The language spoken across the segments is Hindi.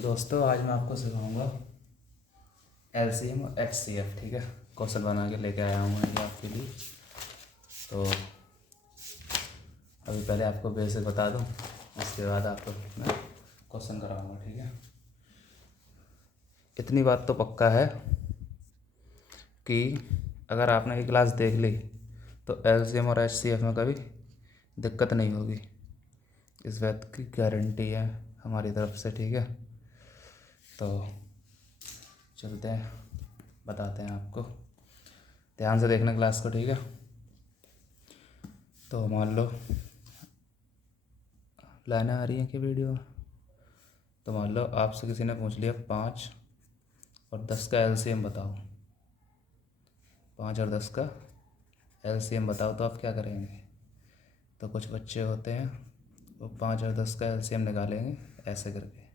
तो दोस्तों आज मैं आपको सिखाऊंगा एलसीएम और एचसीएफ। ठीक है, क्वेश्चन बना के लेके आया हूँ मैं ये आपके लिए। तो अभी पहले आपको बेसिक बता दूँ, उसके बाद आपको मैं क्वेश्चन कराऊंगा। ठीक है, इतनी बात तो पक्का है कि अगर आपने ये क्लास देख ली तो एलसीएम और एचसीएफ में कभी दिक्कत नहीं होगी, इस बात की गारंटी है हमारी तरफ से। ठीक है, तो चलते हैं, बताते हैं आपको। ध्यान से देखना क्लास को। ठीक है, तो मान लो लाइनें आ रही हैं कि वीडियो, तो मान लो आपसे किसी ने पूछ लिया 5 और 10 का एलसीएम बताओ। 5 और 10 का एलसीएम बताओ, तो आप क्या करेंगे? तो कुछ बच्चे होते हैं वो 5 और 10 का एलसीएम निकालेंगे ऐसे करके।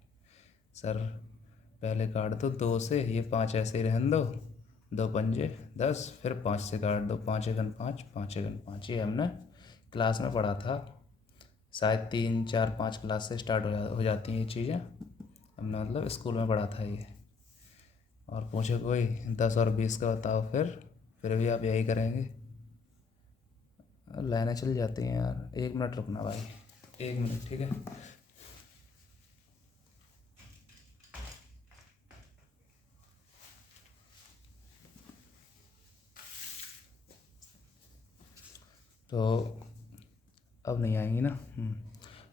सर पहले काट दो 2 से, ये 5 ऐसे ही रहने दो, 2 पंजे 10, फिर 5 से काट दो, 5 एकन 5, 5 एकन 5। ये हमने क्लास में पढ़ा था, शायद 3 4 5 क्लास से स्टार्ट हो जाती हैं ये चीज़ें। हमने मतलब स्कूल में पढ़ा था ये। और पूछे कोई 10 और 20 का बताओ, फिर भी आप यही करेंगे। लाइनें चल जाती हैं यार, 1 मिनट रुकना भाई, 1 मिनट। ठीक है, तो अब नहीं आएंगी ना।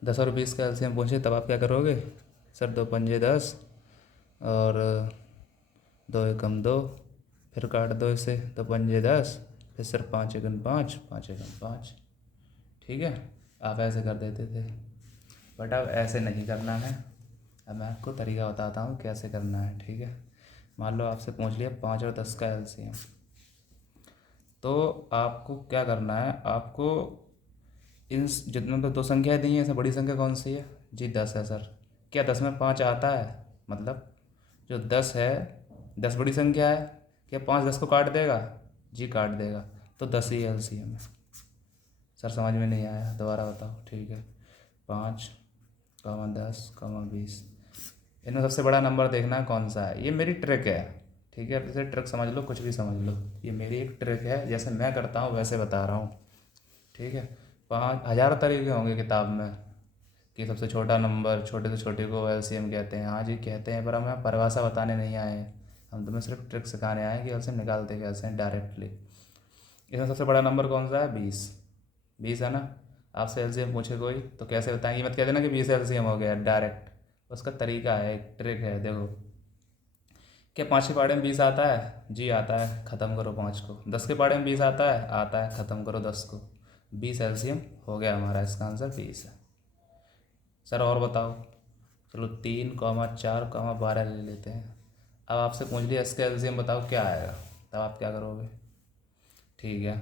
10 और 20 का एलसीएम पूछे तब आप क्या करोगे? सर 2 पंजे 10 और 2 एकम 2, फिर काट दो इसे, 2 पंजे 10, फिर सर 5 एकम 5, 5 एकम 5। ठीक है, आप ऐसे कर देते थे, बट अब ऐसे नहीं करना है। अब मैं आपको तरीका बताता हूँ कैसे करना है। ठीक है, मान लो आपसे पूछ लिया 5 और 10 का एलसीएम, तो आपको क्या करना है? आपको इन जितने तो 2 संख्याएं दी हैं, इसमें बड़ी संख्या कौन सी है? जी 10 है। सर क्या 10 में 5 आता है? मतलब जो 10 है, 10 बड़ी संख्या है, क्या 5 10 को काट देगा? जी काट देगा, तो 10 ही एलसीएम है। सर समझ में नहीं आया, दोबारा बताओ। ठीक है, 5 10 20, इनमें सबसे बड़ा नंबर देखना है कौन सा है। ये मेरी ट्रिक है। ठीक है, जैसे ट्रिक समझ लो, कुछ भी समझ लो, ये मेरी एक ट्रिक है, जैसे मैं करता हूँ वैसे बता रहा हूँ। ठीक है, 5,000 तरीके होंगे किताब में कि सबसे छोटा नंबर, छोटे से छोटे को एलसीएम कहते हैं। हाँ जी कहते हैं, पर हमें परिभाषा बताने नहीं आए हैं, हम तुम्हें सिर्फ ट्रिक सिखाने आए हैं कि एलसीएम निकालते कैसे हैं डायरेक्टली। इसमें सबसे बड़ा नंबर कौन सा है? 20। 20 है ना। आपसे एलसीएम पूछे कोई तो कैसे बताएंगे? मत कह देना कि 20 एलसीएम हो गया डायरेक्ट, उसका तरीका है, एक ट्रिक है। देखो, क्या 5 के पहाड़े में 20 आता है? जी आता है, ख़त्म करो 5 को। 10 के पहाड़े में 20 आता है? आता है, ख़त्म करो 10 को। 20 एलसीएम हो गया हमारा, इसका आंसर 20 है। सर और बताओ। चलो 3, 4, 12 ले लेते हैं। अब आपसे पूछ लिया इसका एलसीएम बताओ क्या आएगा, तब आप क्या करोगे? ठीक है,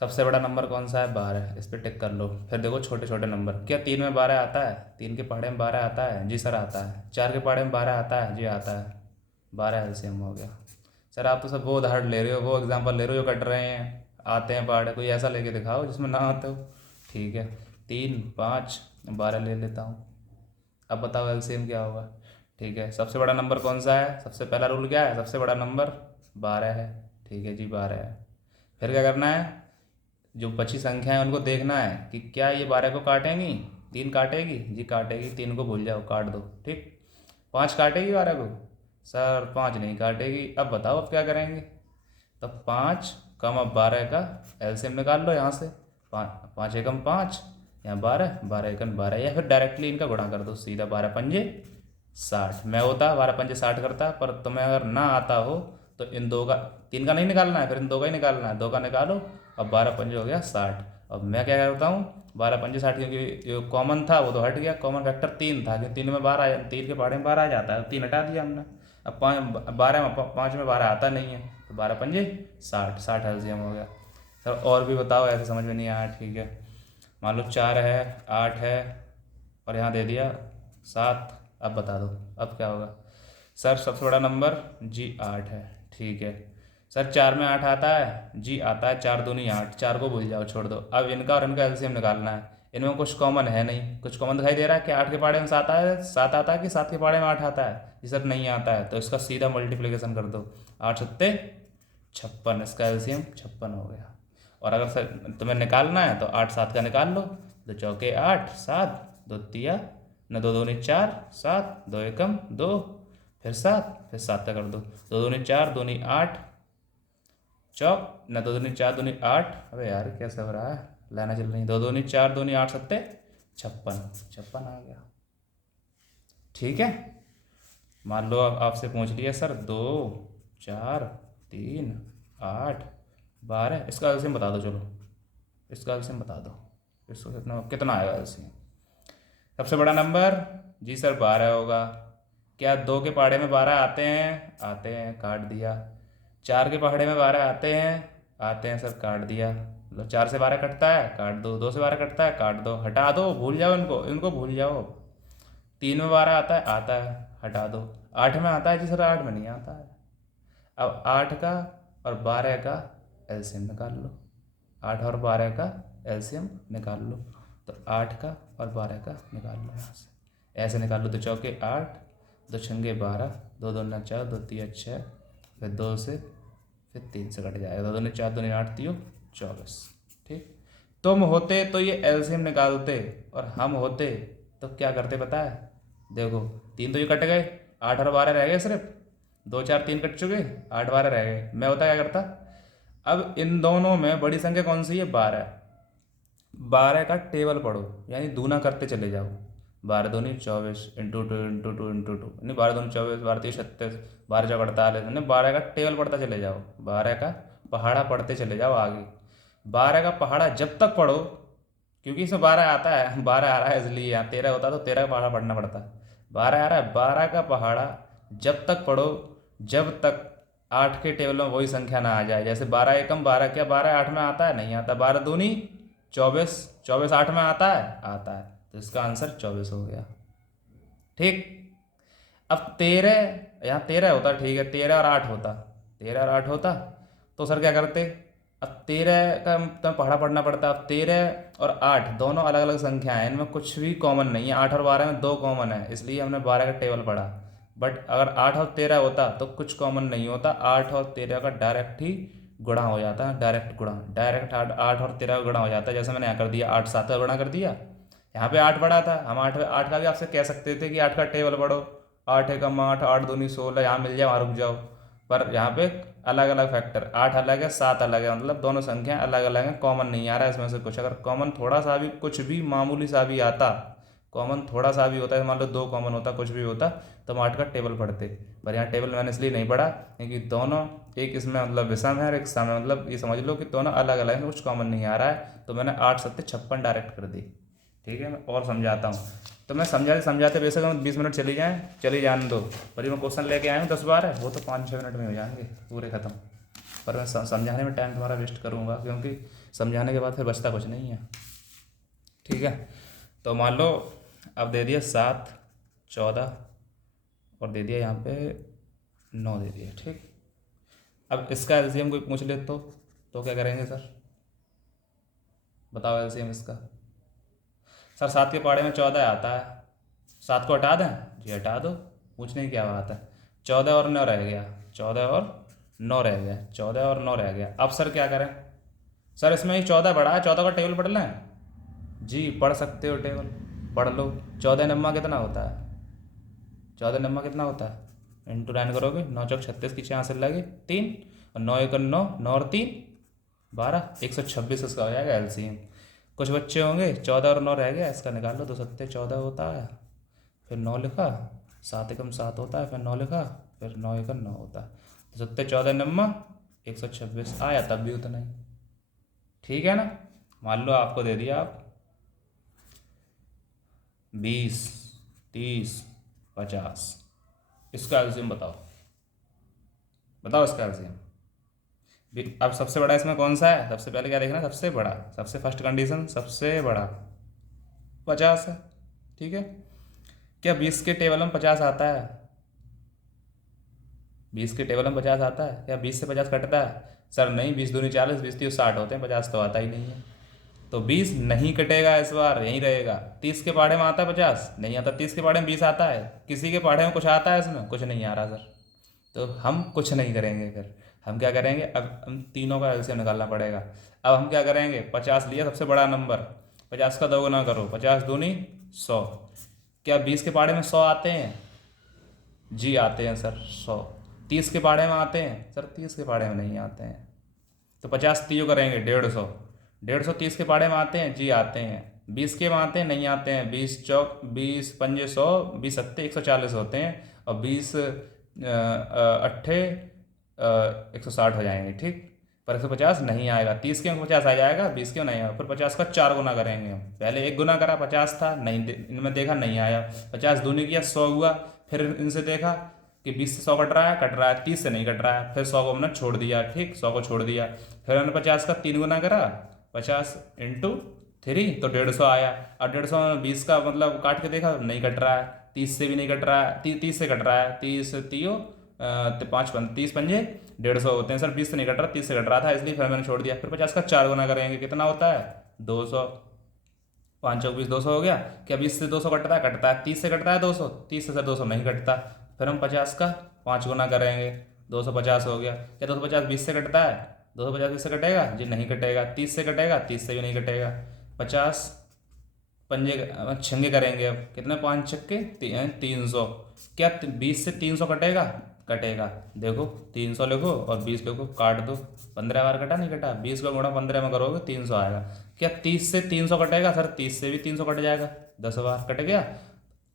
सबसे बड़ा नंबर कौन सा है? 12, इस पर टिक कर लो। फिर देखो छोटे छोटे नंबर, क्या 3 में 12 आता है? 3 के पहाड़े में 12 आता है? जी सर आता है। 4 के पहाड़े में 12 आता है? जी आता है। 12 एलसीएम हो गया। सर आप तो सब वो उदाहरण ले रहे हो, वो एग्जांपल ले रहे हो जो कट रहे हैं, आते हैं पहाड़, कोई ऐसा लेके दिखाओ जिसमें ना आते हो। ठीक है, 3, 5, 12 ले लेता हूँ। अब बताओ एलसीएम क्या होगा? ठीक है, सबसे बड़ा नंबर कौन सा है? सबसे पहला रूल क्या है? सबसे बड़ा नंबर 12 है। ठीक है जी, 12 है। फिर क्या करना है? जो बची संख्या है उनको देखना है कि क्या ये 12 को काटेंगी? 3 काटेगी? जी काटेगी, 3 को भूल जाओ, काट दो। ठीक, 5 काटेगी 12 को? सर 5 नहीं काटेगी। अब बताओ अब क्या करेंगे? तो 5, 12 का एलसीएम निकाल लो यहाँ से। 5 एकम 5, यहाँ 12, 12 एकम 12, या फिर डायरेक्टली इनका गुणा कर दो सीधा। 12 पंजे 60। मैं होता 12 पंजे 60 करता, पर तुम्हें अगर ना आता हो तो इन 2 का, 3 का नहीं निकालना है, फिर इन 2 का ही निकालना है। 2 का निकालो, अब 12 पंजे हो गया 60। अब मैं क्या करता हूँ? 12 पंजे 60, क्योंकि जो कॉमन था वो तो हट गया, कॉमन फैक्टर 3 था, क्योंकि 3 में 12, 3 के पहाड़े में 12 आ जाता है, 3 हटा दिया हमने। अब 12 में 5 में 12 आता नहीं है, तो 12 पंजे 60, 60 एलसीएम हो गया। सर और भी बताओ, ऐसे समझ में नहीं आया। ठीक है, मान लो 4 है, 8 है, और यहाँ दे दिया 7। अब बता दो अब क्या होगा? सर सबसे बड़ा नंबर जी 8 है। ठीक है, सर 4 में 8 आता है? जी आता है, 4 दूनी 8, 4 को भूल जाओ, छोड़ दो। अब इनका और इनका एलसीएम निकालना है। इनमें कुछ कॉमन है नहीं, कुछ कॉमन दिखाई दे रहा है कि 8 के पहाड़े में 7 आया, 7 आता है कि 7 के पहाड़े में 8 आता है? ये सर नहीं आता है, तो इसका सीधा मल्टीप्लिकेशन कर दो। 8 सत्ते 56, इसका एलसीएम 56 हो गया। और अगर सर तुम्हें निकालना है तो 8 7 का निकाल लो, 2 चौके 8, 7, 2 तिया न, 2 दूनी 4, 7, 2 एकम 2, फिर 7, फिर 7 का कर दो, 2 दूनी 4, दूनी 8, चौक न, 2 दूनी 4 दूनी 8, अबे यार कैसे हो रहा है, लाना चल रही, 2 दूनी 4 दूनी 8 सत्ते 56 आ गया। ठीक है, मान लो अब आपसे पूछ लिया सर 2 4 3 8 12, इसका एलसीएम बता दो, चलो इसका एलसीएम बता दो, इसको कितना कितना आएगा एलसीएम? सबसे बड़ा नंबर जी सर 12 होगा। क्या 2 के पहाड़े में 12 आते हैं? आते हैं, काट दिया। 4 के पहाड़े में 12 आते हैं? आते हैं सर, काट दिया। लो 4 से 12 कटता है, काट दो। 2 से 12 कटता है, काट दो। हटा दो, भूल जाओ इनको, इनको भूल जाओ। 3 में 12 आता है? आता है, हटा दो। 8 में आता है जी सर? 8 में नहीं आता है। अब 8 का और 12 का एलसीएम निकाल लो। 8 और 12 का एलसीएम निकाल लो, तो 8 का और 12 का निकाल लो यहाँ से, ऐसे निकाल लो। 2 चौके 8, 2 छंगे 12, 2 दूना 4, 2 तिया 6, फिर 2 से, फिर 3 से कट जाएगा। 2 दूनी 4, दूनी 8, तियो 24। ठीक, तुम होते तो ये एलसीएम निकालते, और हम होते तो क्या करते पता है? देखो 3 तो ये कट गए, 8 और 12 रह गए, सिर्फ 2 4 3 कट चुके, 8 12 रह गए। मैं होता क्या करता, अब इन दोनों में बड़ी संख्या कौन सी है? 12। 12 का टेबल पढ़ो, यानी दूना करते चले जाओ। 12 दूनी 24 इंटू 2 इंटू 2 इंटू 2, यानी 12 दूनी 24, 12 तीन 36, 12 चौक 48, यानी 12 का टेबल पढ़ता चले जाओ। 12 का पहाड़ा पढ़ते चले जाओ आगे। 12 का पहाड़ा जब तक पढ़ो, क्योंकि इसमें 12 आता है, 12 आ रहा है इसलिए, यहाँ 13 होता तो 13 का पहाड़ा पढ़ना पड़ता। 12 आ रहा है, 12 का पहाड़ा जब तक पढ़ो जब तक 8 के टेबल में वही संख्या ना आ जाए। जैसे 12 एकम 12, क्या 12 8 में आता है? नहीं आता। 12 दूनी 24, 24 8 में आता है? आता है। तो इसका आंसर 24 हो गया। ठीक, अब 13, यहाँ 13 होता, ठीक है, 13 और 8 होता, 13 और 8 होता तो सर क्या करते? अब 13 का तो पढ़ा पढ़ना पड़ता। अब 13 और 8 दोनों अलग अलग संख्या हैं, इनमें कुछ भी कॉमन नहीं है। 8 और 12 में 2 कॉमन है, इसलिए हमने 12 का टेबल पढ़ा। बट अगर 8 और 13 होता तो कुछ कॉमन नहीं होता। 8 और 13 का डायरेक्ट ही गुणा हो जाता है, डायरेक्ट गुणा, डायरेक्ट 8 और 13 का गुणा हो जाता है। जैसे मैंने यहाँ कर दिया, 8 7 का गुणा कर दिया। यहाँ पे 8 पढ़ा था, हम 8 का भी आपसे कह सकते थे कि 8 का टेबल पढ़ो। 8 एकम 8, 8 दूनी 16, यहाँ मिल जाए वहाँ रुक जाओ। पर यहाँ पे अलग अलग फैक्टर, 8 अलग है, 7 अलग है, मतलब दोनों संख्या अलग अलग हैं, कॉमन नहीं आ रहा है इसमें से कुछ। अगर कॉमन थोड़ा सा भी, कुछ भी मामूली सा भी आता, कॉमन थोड़ा सा भी होता है, मान लो 2 कॉमन होता, कुछ भी होता, तो हम 8 का टेबल पढ़ते। पर यहाँ टेबल मैंने इसलिए नहीं पढ़ा क्योंकि दोनों, एक इसमें मतलब विषम है और एक सम है, मतलब ये समझ लो कि दोनों अलग अलग हैं, कुछ कॉमन नहीं आ रहा है, तो मैंने 8 7 56 डायरेक्ट कर दी। ठीक है, मैं और समझाता हूँ। तो मैं समझाते समझाते बेशक हम 20 मिनट चली जाएँ, चली जाने दो, पर ये मैं क्वेश्चन लेके आया हूँ 10 12, वो तो 5 6 मिनट में हो जाएंगे पूरे ख़त्म। पर मैं समझाने में टाइम तुम्हारा वेस्ट करूँगा, क्योंकि समझाने के बाद फिर बचता कुछ नहीं है। ठीक है, तो मान लो अब दे दिया 7 14 और दे दिया यहाँ पे 9 दे दिया। ठीक, अब इसका एलसीएम कोई पूछ ले तो क्या करेंगे सर? बताओ एलसीएम इसका। सर 7 के पहाड़े में 14 आता है, 7 को हटा दें? जी हटा दो, पूछने की क्या बात है। 14 और 9 रह गया, 14 और 9 रह गया, 14 और 9 रह गया। अब सर क्या करें? सर इसमें ही 14 बढ़ा है, 14 का टेबल पढ़ लें? जी पढ़ सकते हो, टेबल पढ़ लो। 14 नम्मा कितना होता है? 14 नम्मा कितना होता है? इंटू 9 करोगे, 9 चौक 36 की 6 से लगे 3, और 9 एक 9, 9 और 3 12, 126 इसका हो जाएगा एलसीएम। कुछ बच्चे होंगे 14 और 9 रह गया, इसका निकाल लो। 2 सत्ते 14 होता है, फिर 9 लिखा, 7 एकम 7 होता है, फिर 9 लिखा, फिर 9 एकम 9 होता है। 2 सत्ते 14 नम्मा 126 आया, तब भी उतना ही। ठीक है ना, मान लो आपको दे दिया, आप 20 30 50, इसका एलसीएम बताओ, बताओ इसका एलसीएम। अब सबसे बड़ा इसमें कौन सा है? सबसे पहले क्या देखना, सबसे बड़ा, सबसे फर्स्ट कंडीशन सबसे बड़ा 50 है। ठीक है, क्या 20 के टेबल में 50 आता है? 20 के टेबल में 50 आता है क्या? 20 से 50 कटता है? सर नहीं, 20 दूनी 40, 20 30 60 होते हैं, 50 तो आता ही नहीं है। तो 20 नहीं कटेगा, इस बार यहीं रहेगा। 30 के पहाड़े में आता है 50, नहीं आता। 30 के पहाड़े में 20 आता है, किसी के पहाड़े में कुछ आता है, इसमें कुछ नहीं आ रहा सर। तो हम कुछ नहीं करेंगे, फिर हम क्या करेंगे, अब हम तीनों का एलसीएम निकालना पड़ेगा। अब हम क्या करेंगे, 50 लिया सबसे बड़ा नंबर, 50 का 2 गुना करो, 50 दूनी 100। क्या 20 के पहाड़े में 100 आते हैं? जी आते हैं सर 100। 30 के पहाड़े में आते हैं सर? 30 के पहाड़े में नहीं आते हैं। तो 50 तीयो करेंगे 150। 150 30 के पहाड़े में आते हैं? जी आते हैं। 20 के में आते हैं? नहीं आते हैं। 20 चौक 20 पंजे 100, 20 सत्ते 140 होते हैं, और 20 अट्ठे 160 हो जाएंगे, ठीक। पर 150 नहीं आएगा। 30 के में 50 आ जाएगा, 20 के में नहीं आएगा। फिर 50 का 4 गुना करेंगे हम। पहले 1 गुना करा, 50 था, नहीं इनमें देखा नहीं आया। 50 दूनी किया 100 हुआ। फिर इनसे देखा कि 20 से 100 कट रहा है, 30 से नहीं कट रहा है। फिर 100 को हमने छोड़ दिया, ठीक, 100 को छोड़ दिया। फिर हमने 50 का 3 गुना करा, 50 इंटू 3 तो 150 आया। और 150 में 20 का मतलब काट के देखा, नहीं कट रहा है। 30 से भी नहीं कट रहा है, 30 से कट रहा है। 30 तीयो 30 पंजे 150 होते हैं सर। 20 से नहीं कट रहा, 30 से कट रहा था, इसलिए फिर मैंने छोड़ दिया। फिर 50 का 4 गुना करेंगे, कितना होता है? 200। 5 चौक 20, 200 हो गया। क्या 20 से 200 कटता है? कटता है। 30 से कटता है 200? 30 से सर 200 नहीं कटता। फिर हम 50 का 5 गुना करेंगे, 250 हो गया। क्या 250 20 से कटता है? 250 20 से कटेगा? जी नहीं कटेगा। 30 से कटेगा? 30 से भी नहीं कटेगा। 50 पंजे छंगे करेंगे, अब कितने 5 छक्के 300। क्या 20 से 300 कटेगा? कटेगा। देखो 300 लिखो और 20 लिखो, काट दो। 15 बार कटा, नहीं कटा? 20 का गुणा 15 में करोगे 300 आएगा। क्या 30 से 300 कटेगा? सर 30 से भी 300 कट जाएगा, 10 बार कट गया।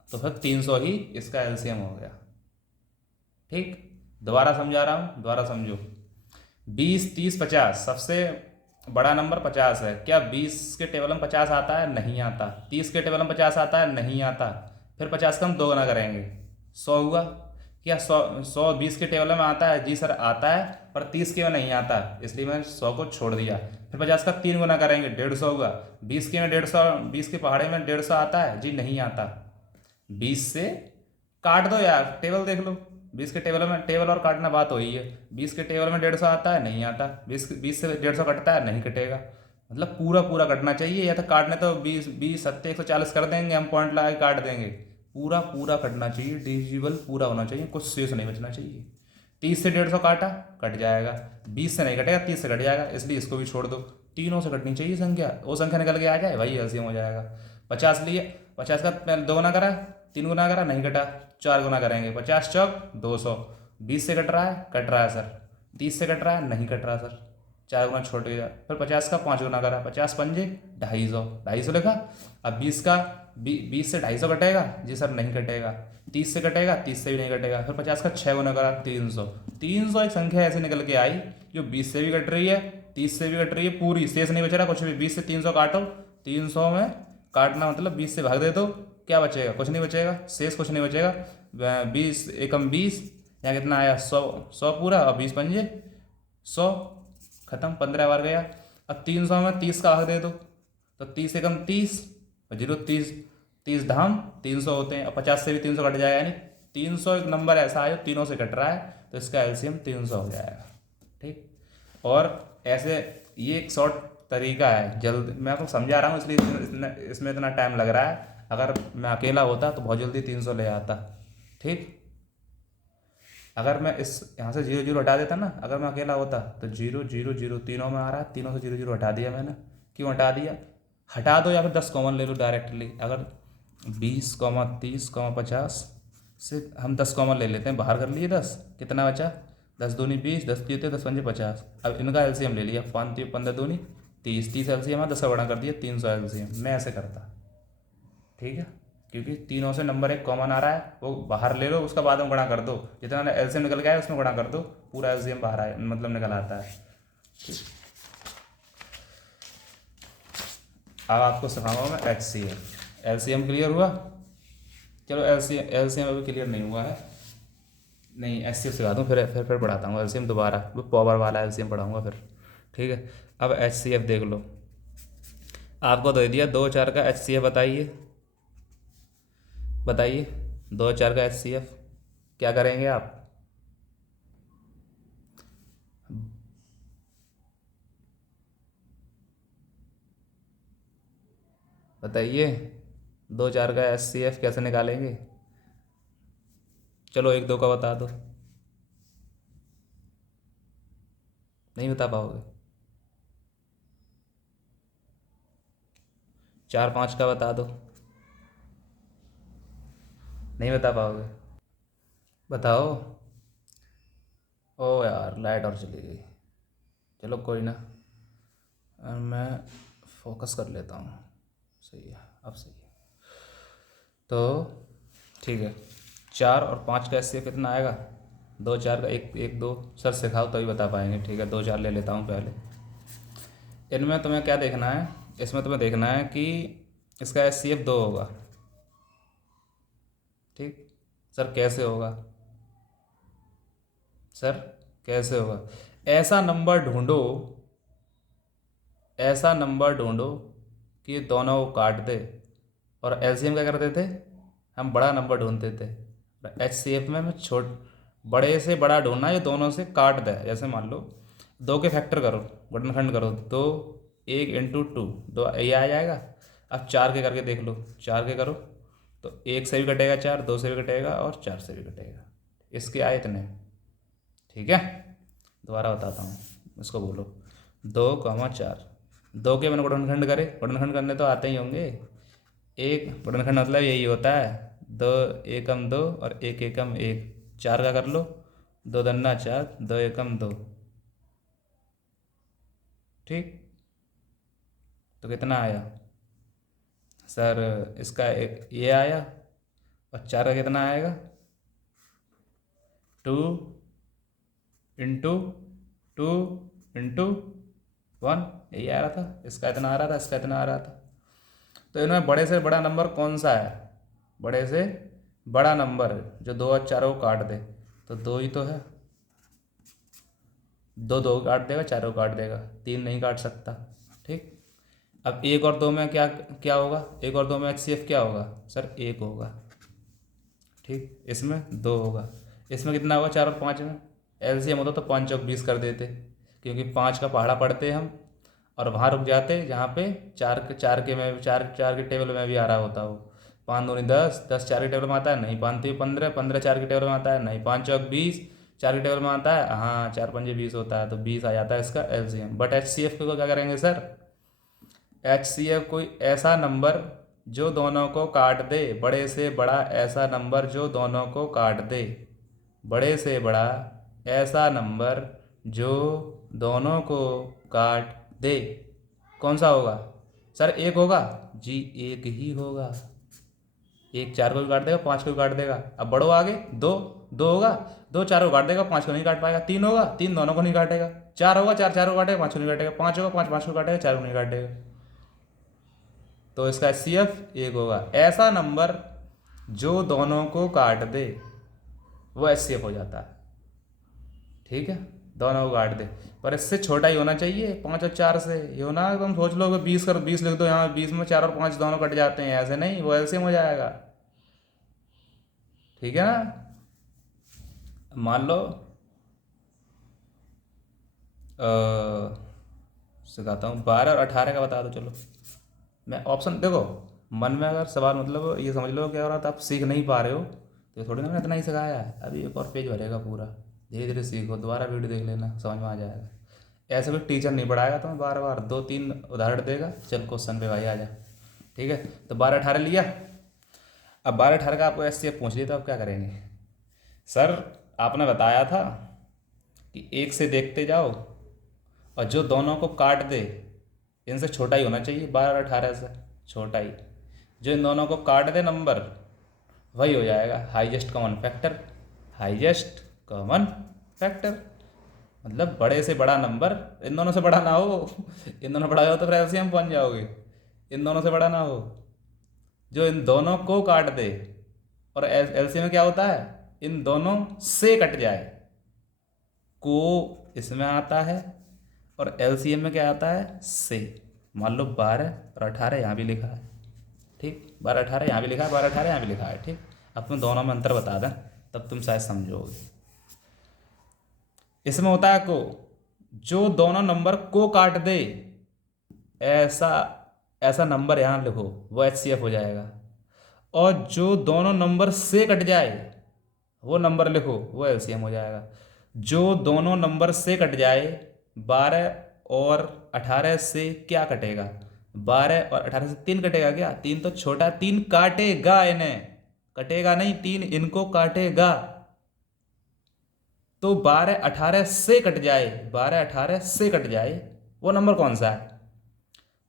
तो फिर 300 ही इसका एलसीएम हो गया, ठीक। दोबारा समझा रहा हूँ, दोबारा समझो। 20 30 50, सबसे बड़ा नंबर 50 है। क्या 20 के टेबल में 50 आता है? नहीं आता। 30 के टेबल में 50 आता है? नहीं आता। फिर 50 का हम 2 गुना करेंगे, 100 हुआ। क्या 100 20 के टेबल में आता है? जी सर आता है, पर 30 के में नहीं आता, इसलिए मैंने 100 को छोड़ दिया। फिर 50 का 3 गुना करेंगे, 150 हुआ। 20 के में 150, 20 के पहाड़े में 150 आता है? जी नहीं आता। 20 से काट दो यार, टेबल देख लो। 20 के टेबल में, टेबल और काटना बात वही है। 20 के टेबल में 150 आता है? नहीं आता। 20 से 150 कटता है? नहीं कटेगा। मतलब पूरा पूरा कटना चाहिए, या तो काटने तो 20 सत्ते 140 कर देंगे हम, पॉइंट लगा के काट देंगे। पूरा पूरा कटना चाहिए, डिविजिबल पूरा होना चाहिए, कुछ शेष नहीं बचना चाहिए। 30 से 150 काटा, कट जाएगा। 20 से नहीं कटेगा, 30 से कट जाएगा, इसलिए इसको भी छोड़ दो। तीनों से कटनी चाहिए संख्या, वो संख्या निकल के आ जाए वही एलसीएम हो जाएगा। 50 लिए, 50 का 2 गुना करा, 3 गुना करा, नहीं कटा, 4 गुना करेंगे। 50 चौक 200। 20 से कट रहा है? कट रहा है सर। 30 से कट रहा है? नहीं कट रहा सर, 4 गुना छोड़ गया। फिर 50 का 5 गुना करा, 50 पंजे 250, 250 लिखा। अब 20 का 20 से 250 कटेगा? जी सर नहीं कटेगा। 30 से कटेगा? 30 से भी नहीं कटेगा। फिर 50 का 6 गुना करा, 300। 300 एक संख्या ऐसे निकल के आई जो 20 से भी कट रही है, 30 से भी कट रही है, पूरी शेष नहीं बच रहा कुछ भी। 20 से 300 काटो, 300 में काटना मतलब 20 से भाग दे दो, क्या बचेगा? कुछ नहीं बचेगा, शेष कुछ नहीं बचेगा। 20 एकम 20, यहाँ कितना आया? 100, 100 पूरा, और 20 पंजे 100, खत्म। 15 बार गया। अब 300 में 30 का भाग दे दो, तो 30 एकम 30, और 0 30, 30 धाम 300 होते हैं। और 50 से भी 300 कट जाएगा, यानी 300 एक नंबर ऐसा है जो तीनों से कट रहा है, तो इसका एलसीएम 300 हो जाएगा, ठीक। और ऐसे ये एक शॉर्ट तरीका है, जल्द मैं आपको समझा रहा हूँ इसलिए इसमें इतना टाइम लग रहा है। अगर मैं अकेला होता तो बहुत जल्दी 300 ले आता, ठीक। अगर मैं इस यहाँ से 0 0 हटा देता ना, अगर मैं अकेला होता तो 0 0 0 तीनों में आ रहा है, तीनों से 0 0 हटा दिया मैंने। क्यों हटा दिया? हटा दो या फिर 10 कॉमन ले लो डायरेक्टली। अगर 20 30 50 से हम 10 कॉमन ले लेते हैं, बाहर कर लिए 10, कितना बचा? 10 दूनी 20, 10 तीय 10 पंजे 50। अब इनका एलसीएम ले लिया, 5 15 दूनी 30, 30 एलसीएम है, 10 का बड़ा कर दिया 300 एलसीएम। मैं ऐसे करता, ठीक है, क्योंकि तीनों से नंबर 1 कॉमन आ रहा है, वो बाहर ले लो, उसका बाद में गुणा कर दो, जितना एलसीएम निकल गया है उसमें गुणा कर दो, पूरा एलसीएम बाहर आए मतलब निकल आता है, ठीक। अब आपको सिखाऊंगा मैं एचसीएफ। एलसीएम क्लियर हुआ? चलो एलसीएम अभी क्लियर नहीं हुआ है, नहीं एचसीएफ सिखा दूँ, फिर पढ़ाता हूँ एलसीएम दोबारा, वो पावर वाला एलसीएम पढ़ाऊँगा फिर, ठीक है। अब एचसीएफ देख लो, आपको दे दिया 2 4 का एचसीएफ, बताइए बताइए 2 4 का एचसीएफ क्या करेंगे आप? बताइए, 2 4 का HCF कैसे निकालेंगे? चलो 1 2 का बता दो। नहीं बता पाओगे? 4 5 का बता दो। नहीं बता पाओगे? बताओ। ओ यार, लाइट और चली गई। चलो कोई ना, मैं फोकस कर लेता हूँ। सही है, अब सही है। तो ठीक है, 4 और 5 का HCF कितना आएगा? 2 4 का 1 1 2। सर सिखाओ तभी बता पाएंगे। ठीक है, 2 4 ले लेता हूँ पहले। इनमें तुम्हें क्या देखना है? इसमें तुम्हें देखना है कि इसका HCF 2 होगा। ठीक। सर कैसे होगा? सर कैसे होगा? ऐसा नंबर ढूंढो, ऐसा नंबर ढूंढो कि ये दोनों को काट दे। और LCM क्या करते थे? हम बड़ा नंबर ढूंढते थे। HCF में हमें बड़े से बड़ा ढूंढना है जो दोनों से काट दे। जैसे मान लो 2 के फैक्टर करो, गुणनखंड करो, 2 1 इंटू 2, 2 ये आ जाएगा। अब 4 के करके देख लो, 4 के करो तो 1 से भी कटेगा 4, 2 से भी कटेगा और 4 से भी कटेगा। इसके आए इतने। ठीक है, दोबारा बताता हूँ, इसको बोलो 2 4। 2 के मैंने गुणनखंड करे, गुणनखंड करने तो आते ही होंगे। एक गुणनखंड मतलब यही होता है, 2 एकम 2 और 1 एकम 1। 4 का कर लो, 2 दूना 4, 2 एकम 2। ठीक, तो कितना आया? सर इसका ये आया, और 4 का कितना आएगा? 2 इंटू 2 इंटू 1, यही आ रहा था। इसका इतना आ रहा था, इसका इतना आ रहा था। तो इनमें बड़े से बड़ा नंबर कौन सा है? बड़े से बड़ा नंबर जो 2 और 4 को काट दे, तो 2 ही तो है। 2 2 को काट देगा, 4 को काट देगा, 3 नहीं काट सकता। ठीक। अब 1 और 2 में क्या क्या होगा? 1 और 2 में HCF क्या होगा? सर 1 होगा। ठीक, इसमें 2 होगा। इसमें कितना होगा? 4 और 5 में? LCM होता तो 5 चौक 20 कर देते, क्योंकि 5 का पहाड़ा पढ़ते हम और वहाँ रुक जाते जहाँ पे 4 के में 4 के टेबल में भी आ रहा होता हो। 5 दूनी 10, 10 4 के टेबल में आता है नहीं, 5 3 15, 15 4 के टेबल में आता है नहीं, 5 चौक 20, 4 के टेबल में आता है हाँ, 4 पंजे 20 होता है, तो 20 आ जाता है इसका LCM। बट HCF को क्या करेंगे सर? HCF कोई ऐसा नंबर जो दोनों को काट दे, बड़े से बड़ा ऐसा नंबर जो दोनों को काट दे, बड़े से बड़ा ऐसा नंबर जो दोनों को काट दे। कौन सा होगा? सर 1 होगा जी, 1 ही होगा। 1 4 को भी काट देगा, 5 को भी काट देगा। अब बढ़ो आगे, 2 2 होगा, 2 4 को काट देगा, 5 को नहीं काट पाएगा। 3 होगा, 3 दोनों को नहीं काटेगा। 4 होगा, 4 4 को काटेगा, 5 को नहीं काटेगा। 5 होगा, 5 5 को काटेगा, 4 को नहीं काटेगा। तो इसका HCF 1 होगा। ऐसा नंबर जो दोनों को काट दे वो HCF हो जाता है। ठीक है, दोनों को काट दे, पर इससे छोटा ही होना चाहिए 5 और 4 से। ये होना तुम सोच लो कि 20 कर 20 लिख दो यहाँ, 20 में 4 और 5 दोनों कट जाते हैं, ऐसे नहीं, वो LCM हो जाएगा। ठीक है ना? मान लो सिखाता हूँ, 12 और 18 का बता दो। चलो मैं ऑप्शन देखो, मन में अगर सवाल मतलब ये समझ लो क्या हो रहा था, आप सीख नहीं पा रहे हो तो थोड़ी ना मैंने इतना ही सिखाया है। अभी एक और पेज भरेगा पूरा, धीरे धीरे सीखो, दोबारा वीडियो देख लेना, समझ में आ जाएगा। ऐसे कोई टीचर नहीं पढ़ाएगा तुम्हें बार बार, 2 3 उदाहरण देगा, चल क्वेश्चन पे भाई आ जा। ठीक है, तो 12 18 लिया। अब 12 18 का आपको HCF पूछ लिया तो आप क्या करेंगे? सर आपने बताया था कि 1 से देखते जाओ और जो दोनों को काट दे इनसे छोटा ही होना चाहिए, 12 और 18 से छोटा ही, जो इन दोनों को काट दे नंबर वही हो जाएगा highest common factor. Highest common factor मतलब बड़े से बड़ा नंबर, इन दोनों से बड़ा ना हो। इन दोनों बड़ा हो तो फिर LCM पहुंच जाओगे। इन दोनों से बड़ा ना हो, जो इन दोनों को काट दे। और LCM में क्या होता है? इन दोनों से कट जाए, को इसमें आता है, और LCM में क्या आता है? से। मान लो 12 और 18 यहाँ भी लिखा है। ठीक, 12 18 यहाँ भी लिखा है, 12 18 यहाँ भी लिखा है। ठीक, अब तुम दोनों में अंतर बता दें तब तुम शायद समझोगे। इसमें होता है को, जो दोनों नंबर को काट दे, ऐसा ऐसा नंबर यहाँ लिखो, वो HCF हो जाएगा। और जो दोनों नंबर से कट जाए वो नंबर लिखो, वो LCM हो जाएगा। जो दोनों नंबर से कट जाए, 12 और 18 से क्या कटेगा? 12 और 18 से 3 कटेगा क्या? 3 तो छोटा, 3 काटेगा इन्हें, कटेगा नहीं, 3 इनको काटेगा। तो 12 18 से कट जाए, 12 18 से कट जाए, वो नंबर कौन सा है?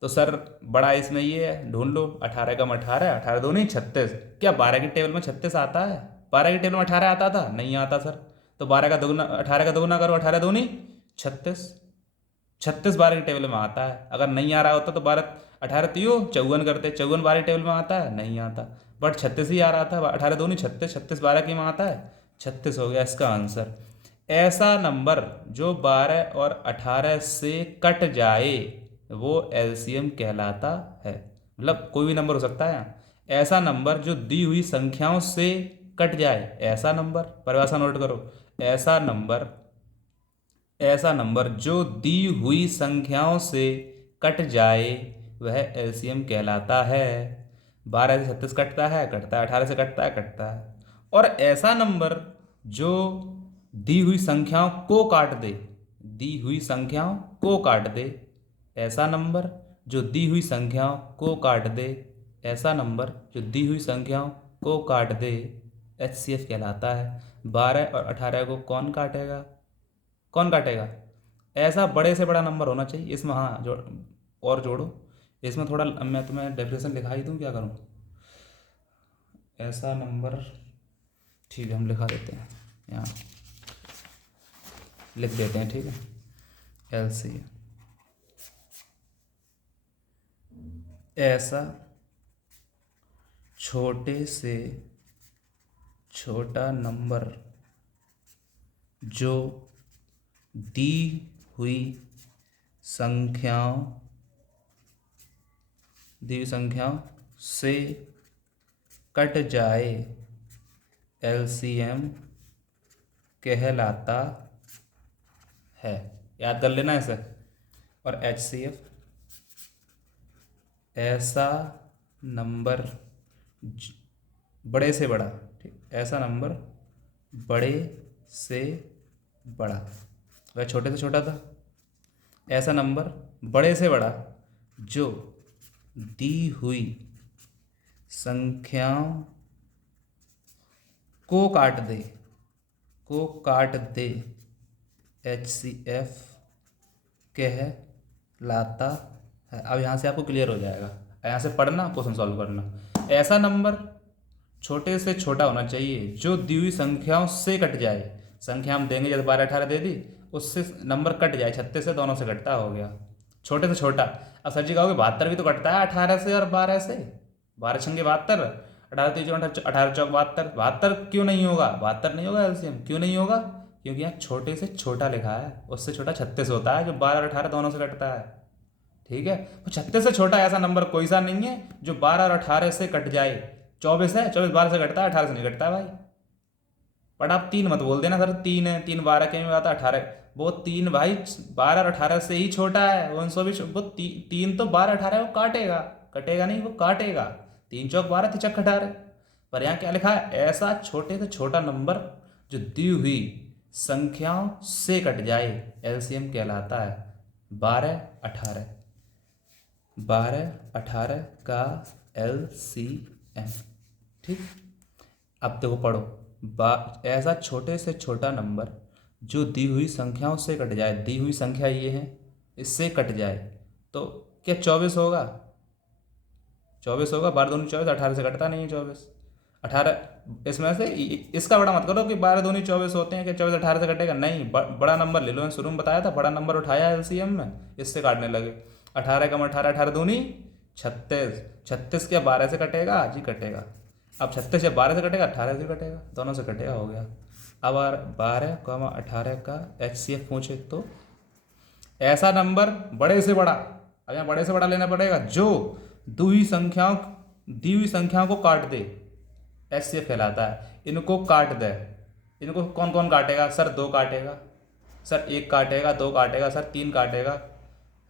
तो सर बड़ा इसमें ये है, ढूंढ लो। 18 कम 18, 18 दूनी 36। क्या 12 की टेबल में 36 आता है? 12 की टेबल में 18 आता था? नहीं आता सर। तो 12 का दोगुना, 18 का दोगुना करो, 18 दूनी 36। 36 12 की टेबल में आता है। अगर नहीं आ रहा होता तो 12 18 तीयो 54 करते, 54 12 की टेबल में आता है? नहीं आता। बट 36 ही आ रहा था। 18 दूनी 36, 36 12 की में आता है, 36 हो गया इसका आंसर। ऐसा नंबर जो 12 और 18 से कट जाए वो LCM कहलाता है। मतलब कोई भी नंबर हो सकता है यहाँ। ऐसा नंबर जो दी हुई संख्याओं से कट जाए, ऐसा नंबर, परिभाषा नोट करो। ऐसा नंबर, ऐसा नंबर जो दी हुई संख्याओं से कट जाए वह LCM कहलाता है। 12 से 36 कटता है, कटता है। 18 से कटता है, कटता है। और ऐसा नंबर जो दी हुई संख्याओं को काट दे, दी हुई संख्याओं को काट दे, ऐसा नंबर जो दी हुई संख्याओं को काट दे, ऐसा नंबर जो दी हुई संख्याओं को काट दे, HCF कहलाता है। 12 और 18 को कौन काटेगा? कौन काटेगा? ऐसा बड़े से बड़ा नंबर होना चाहिए इसमें। हाँ और जोड़ो इसमें थोड़ा, मैं तुम्हें डेफिनेशन लिखा ही दूँ, क्या करूँ? ऐसा नंबर, ठीक है हम लिखा देते हैं यहाँ, लिख देते हैं, ठीक है। LCM ऐसा छोटे से छोटा नंबर जो दी हुई संख्याओं से कट जाए LCM कहलाता है। याद कर लेना इसे। और HCF ऐसा नंबर बड़े से बड़ा, ठीक, ऐसा नंबर बड़े से बड़ा, वह छोटे से छोटा था। ऐसा नंबर बड़े से बड़ा जो दी हुई संख्याओं को काट दे, HCF कहलाता है। अब यहाँ से आपको क्लियर हो जाएगा। यहाँ से पढ़ना, क्वेश्चन सॉल्व करना। ऐसा नंबर छोटे से छोटा होना चाहिए जो दी हुई संख्याओं से कट जाए। संख्या हम देंगे, जैसे 12 18 दे दी, उससे नंबर कट जाए, 36 से दोनों से कटता हो गया, छोटे से छोटा। अब सर जी कहोगे 72 भी तो कटता है 18 से और 12 से, 12 छंगे 72, 18 3 18 चौक 72, 72 क्यों नहीं होगा? 72 नहीं होगा LCM, क्यों नहीं होगा? क्योंकि यहाँ छोटे से छोटा लिखा है, उससे छोटा 36 होता है जो 12 और 18 दोनों से कटता है, ठीक है। तो 36 से छोटा ऐसा नंबर कोई सा नहीं है जो 12 और 18 से कट जाए। 24 है, 24 12 से कटता है, 18 से नहीं कटता भाई। बट आप 3 मत बोल देना सर, 3 है, 3 12 के में आता 18, वो 3 भाई 12 और 18 से ही छोटा है। वो 3 तो 12 18 को काटेगा, कटेगा नहीं, वो काटेगा। 3 चौक 12 3 चौक 18। पर यहाँ क्या लिखा है? ऐसा छोटे से छोटा नंबर जो दी हुई संख्याओं से कट जाए LCM कहलाता है। 12 18, 12 18 का LCM, ठीक। अब देखो पढ़ो, ऐसा छोटे से छोटा नंबर जो दी हुई संख्याओं से कट जाए, दी हुई संख्या ये है, इससे कट जाए तो क्या 24 होगा? 24 होगा। 12 दूनी 24, 18 से कटता नहीं है 24, 18 इसमें से। इसका बड़ा मत करो कि 12 दूनी 24 होते हैं, क्या 24 18 से कटेगा? नहीं, बड़ा नंबर ले लो। मैं शुरू में बताया था, बड़ा नंबर उठाया LCM में, इससे काटने लगे। 18 कम 18, 18 दूनी 36, 36 क्या 12 से कटेगा? जी कटेगा। अब 36 या 12 से कटेगा, 18 से कटेगा, दोनों से कटेगा, हो गया। अब 12 18 का HCF पूछे तो ऐसा नंबर बड़े से बड़ा, अब यहाँ बड़े से बड़ा लेना पड़ेगा, जो दी हुई संख्याओं को काट दे, HCF कहलाता है। इनको काट दे, इनको कौन कौन काटेगा? सर 2 काटेगा, सर 1 काटेगा, 2 काटेगा, सर 3 काटेगा,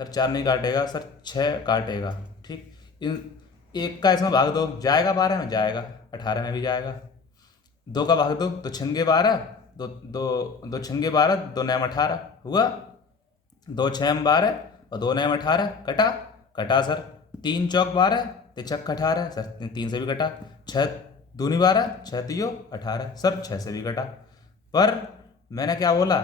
सर 4 नहीं काटेगा, सर 6 काटेगा, ठीक। इन एक का इसमें भाग दो, जाएगा 12 में, जाएगा 18 में भी जाएगा। दो का भाग दो तो छंगे 12, दो दो दो छंगे 12, दो नैम 18 हुआ। दो छम 12 और दो नैम 18, कटा कटा सर। तीन चौक 12, तिचक 18 सर, तीन से भी कटा। छः दूनी 12, छः तियो 18 सर, छः से भी कटा। पर मैंने क्या बोला,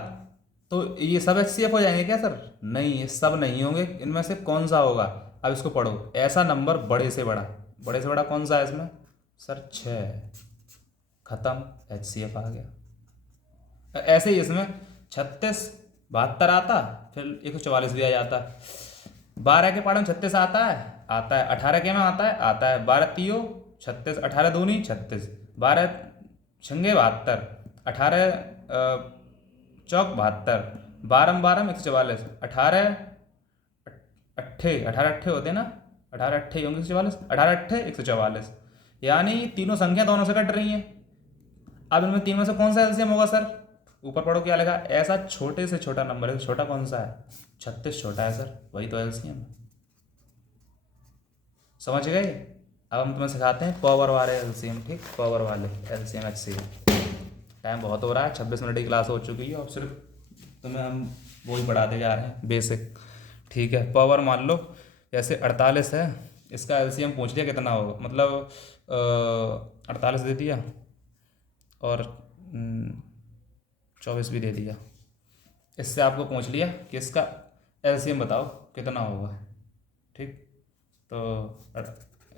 तो ये सब HCF हो जाएंगे क्या सर? नहीं, ये सब नहीं होंगे। इनमें से कौन सा होगा? अब इसको पढ़ो, ऐसा नंबर बड़े से बड़ा कौन सा है इसमें सर? 6। खत्म, HCF आ गया। ऐसे ही इसमें 36 72 आता, फिर 144 भी आ जाता। 12 के पाठ में 36 आता है, 18 के में आता है 12 तियो 36, 18 दूनी 36, 12 छंगे 72, 18 चौक 72, 12 12 144, 18 अट्ठे होते ना, 18 अट्ठे होंगे 144, 18 अट्ठे 144, यानी तीनों संख्या दोनों से कट रही हैं। अब इनमें तीन में से कौन सा एलसीएम होगा सर? ऊपर पढ़ो क्या लिखा, ऐसा छोटे से छोटा नंबर है, छोटा कौन सा है? 36 छोटा है सर, वही तो एलसीएम है। समझ गए? अब हम तुम्हें सिखाते हैं पावर वाले एलसीएम, ठीक, पावर वाले एलसीएम HCF। टाइम बहुत हो रहा है, 26 मिनट की क्लास हो चुकी है, और सिर्फ तुम्हें हम वही पढ़ाते जा रहे हैं, बेसिक। ठीक है, पावर मान लो जैसे 48 है, इसका एलसीएम पूछ लिया कितना होगा, मतलब 48 दे दिया और 24 भी दे दिया। इससे आपको पूछ लिया कि इसका एलसीएम बताओ कितना होगा, ठीक। तो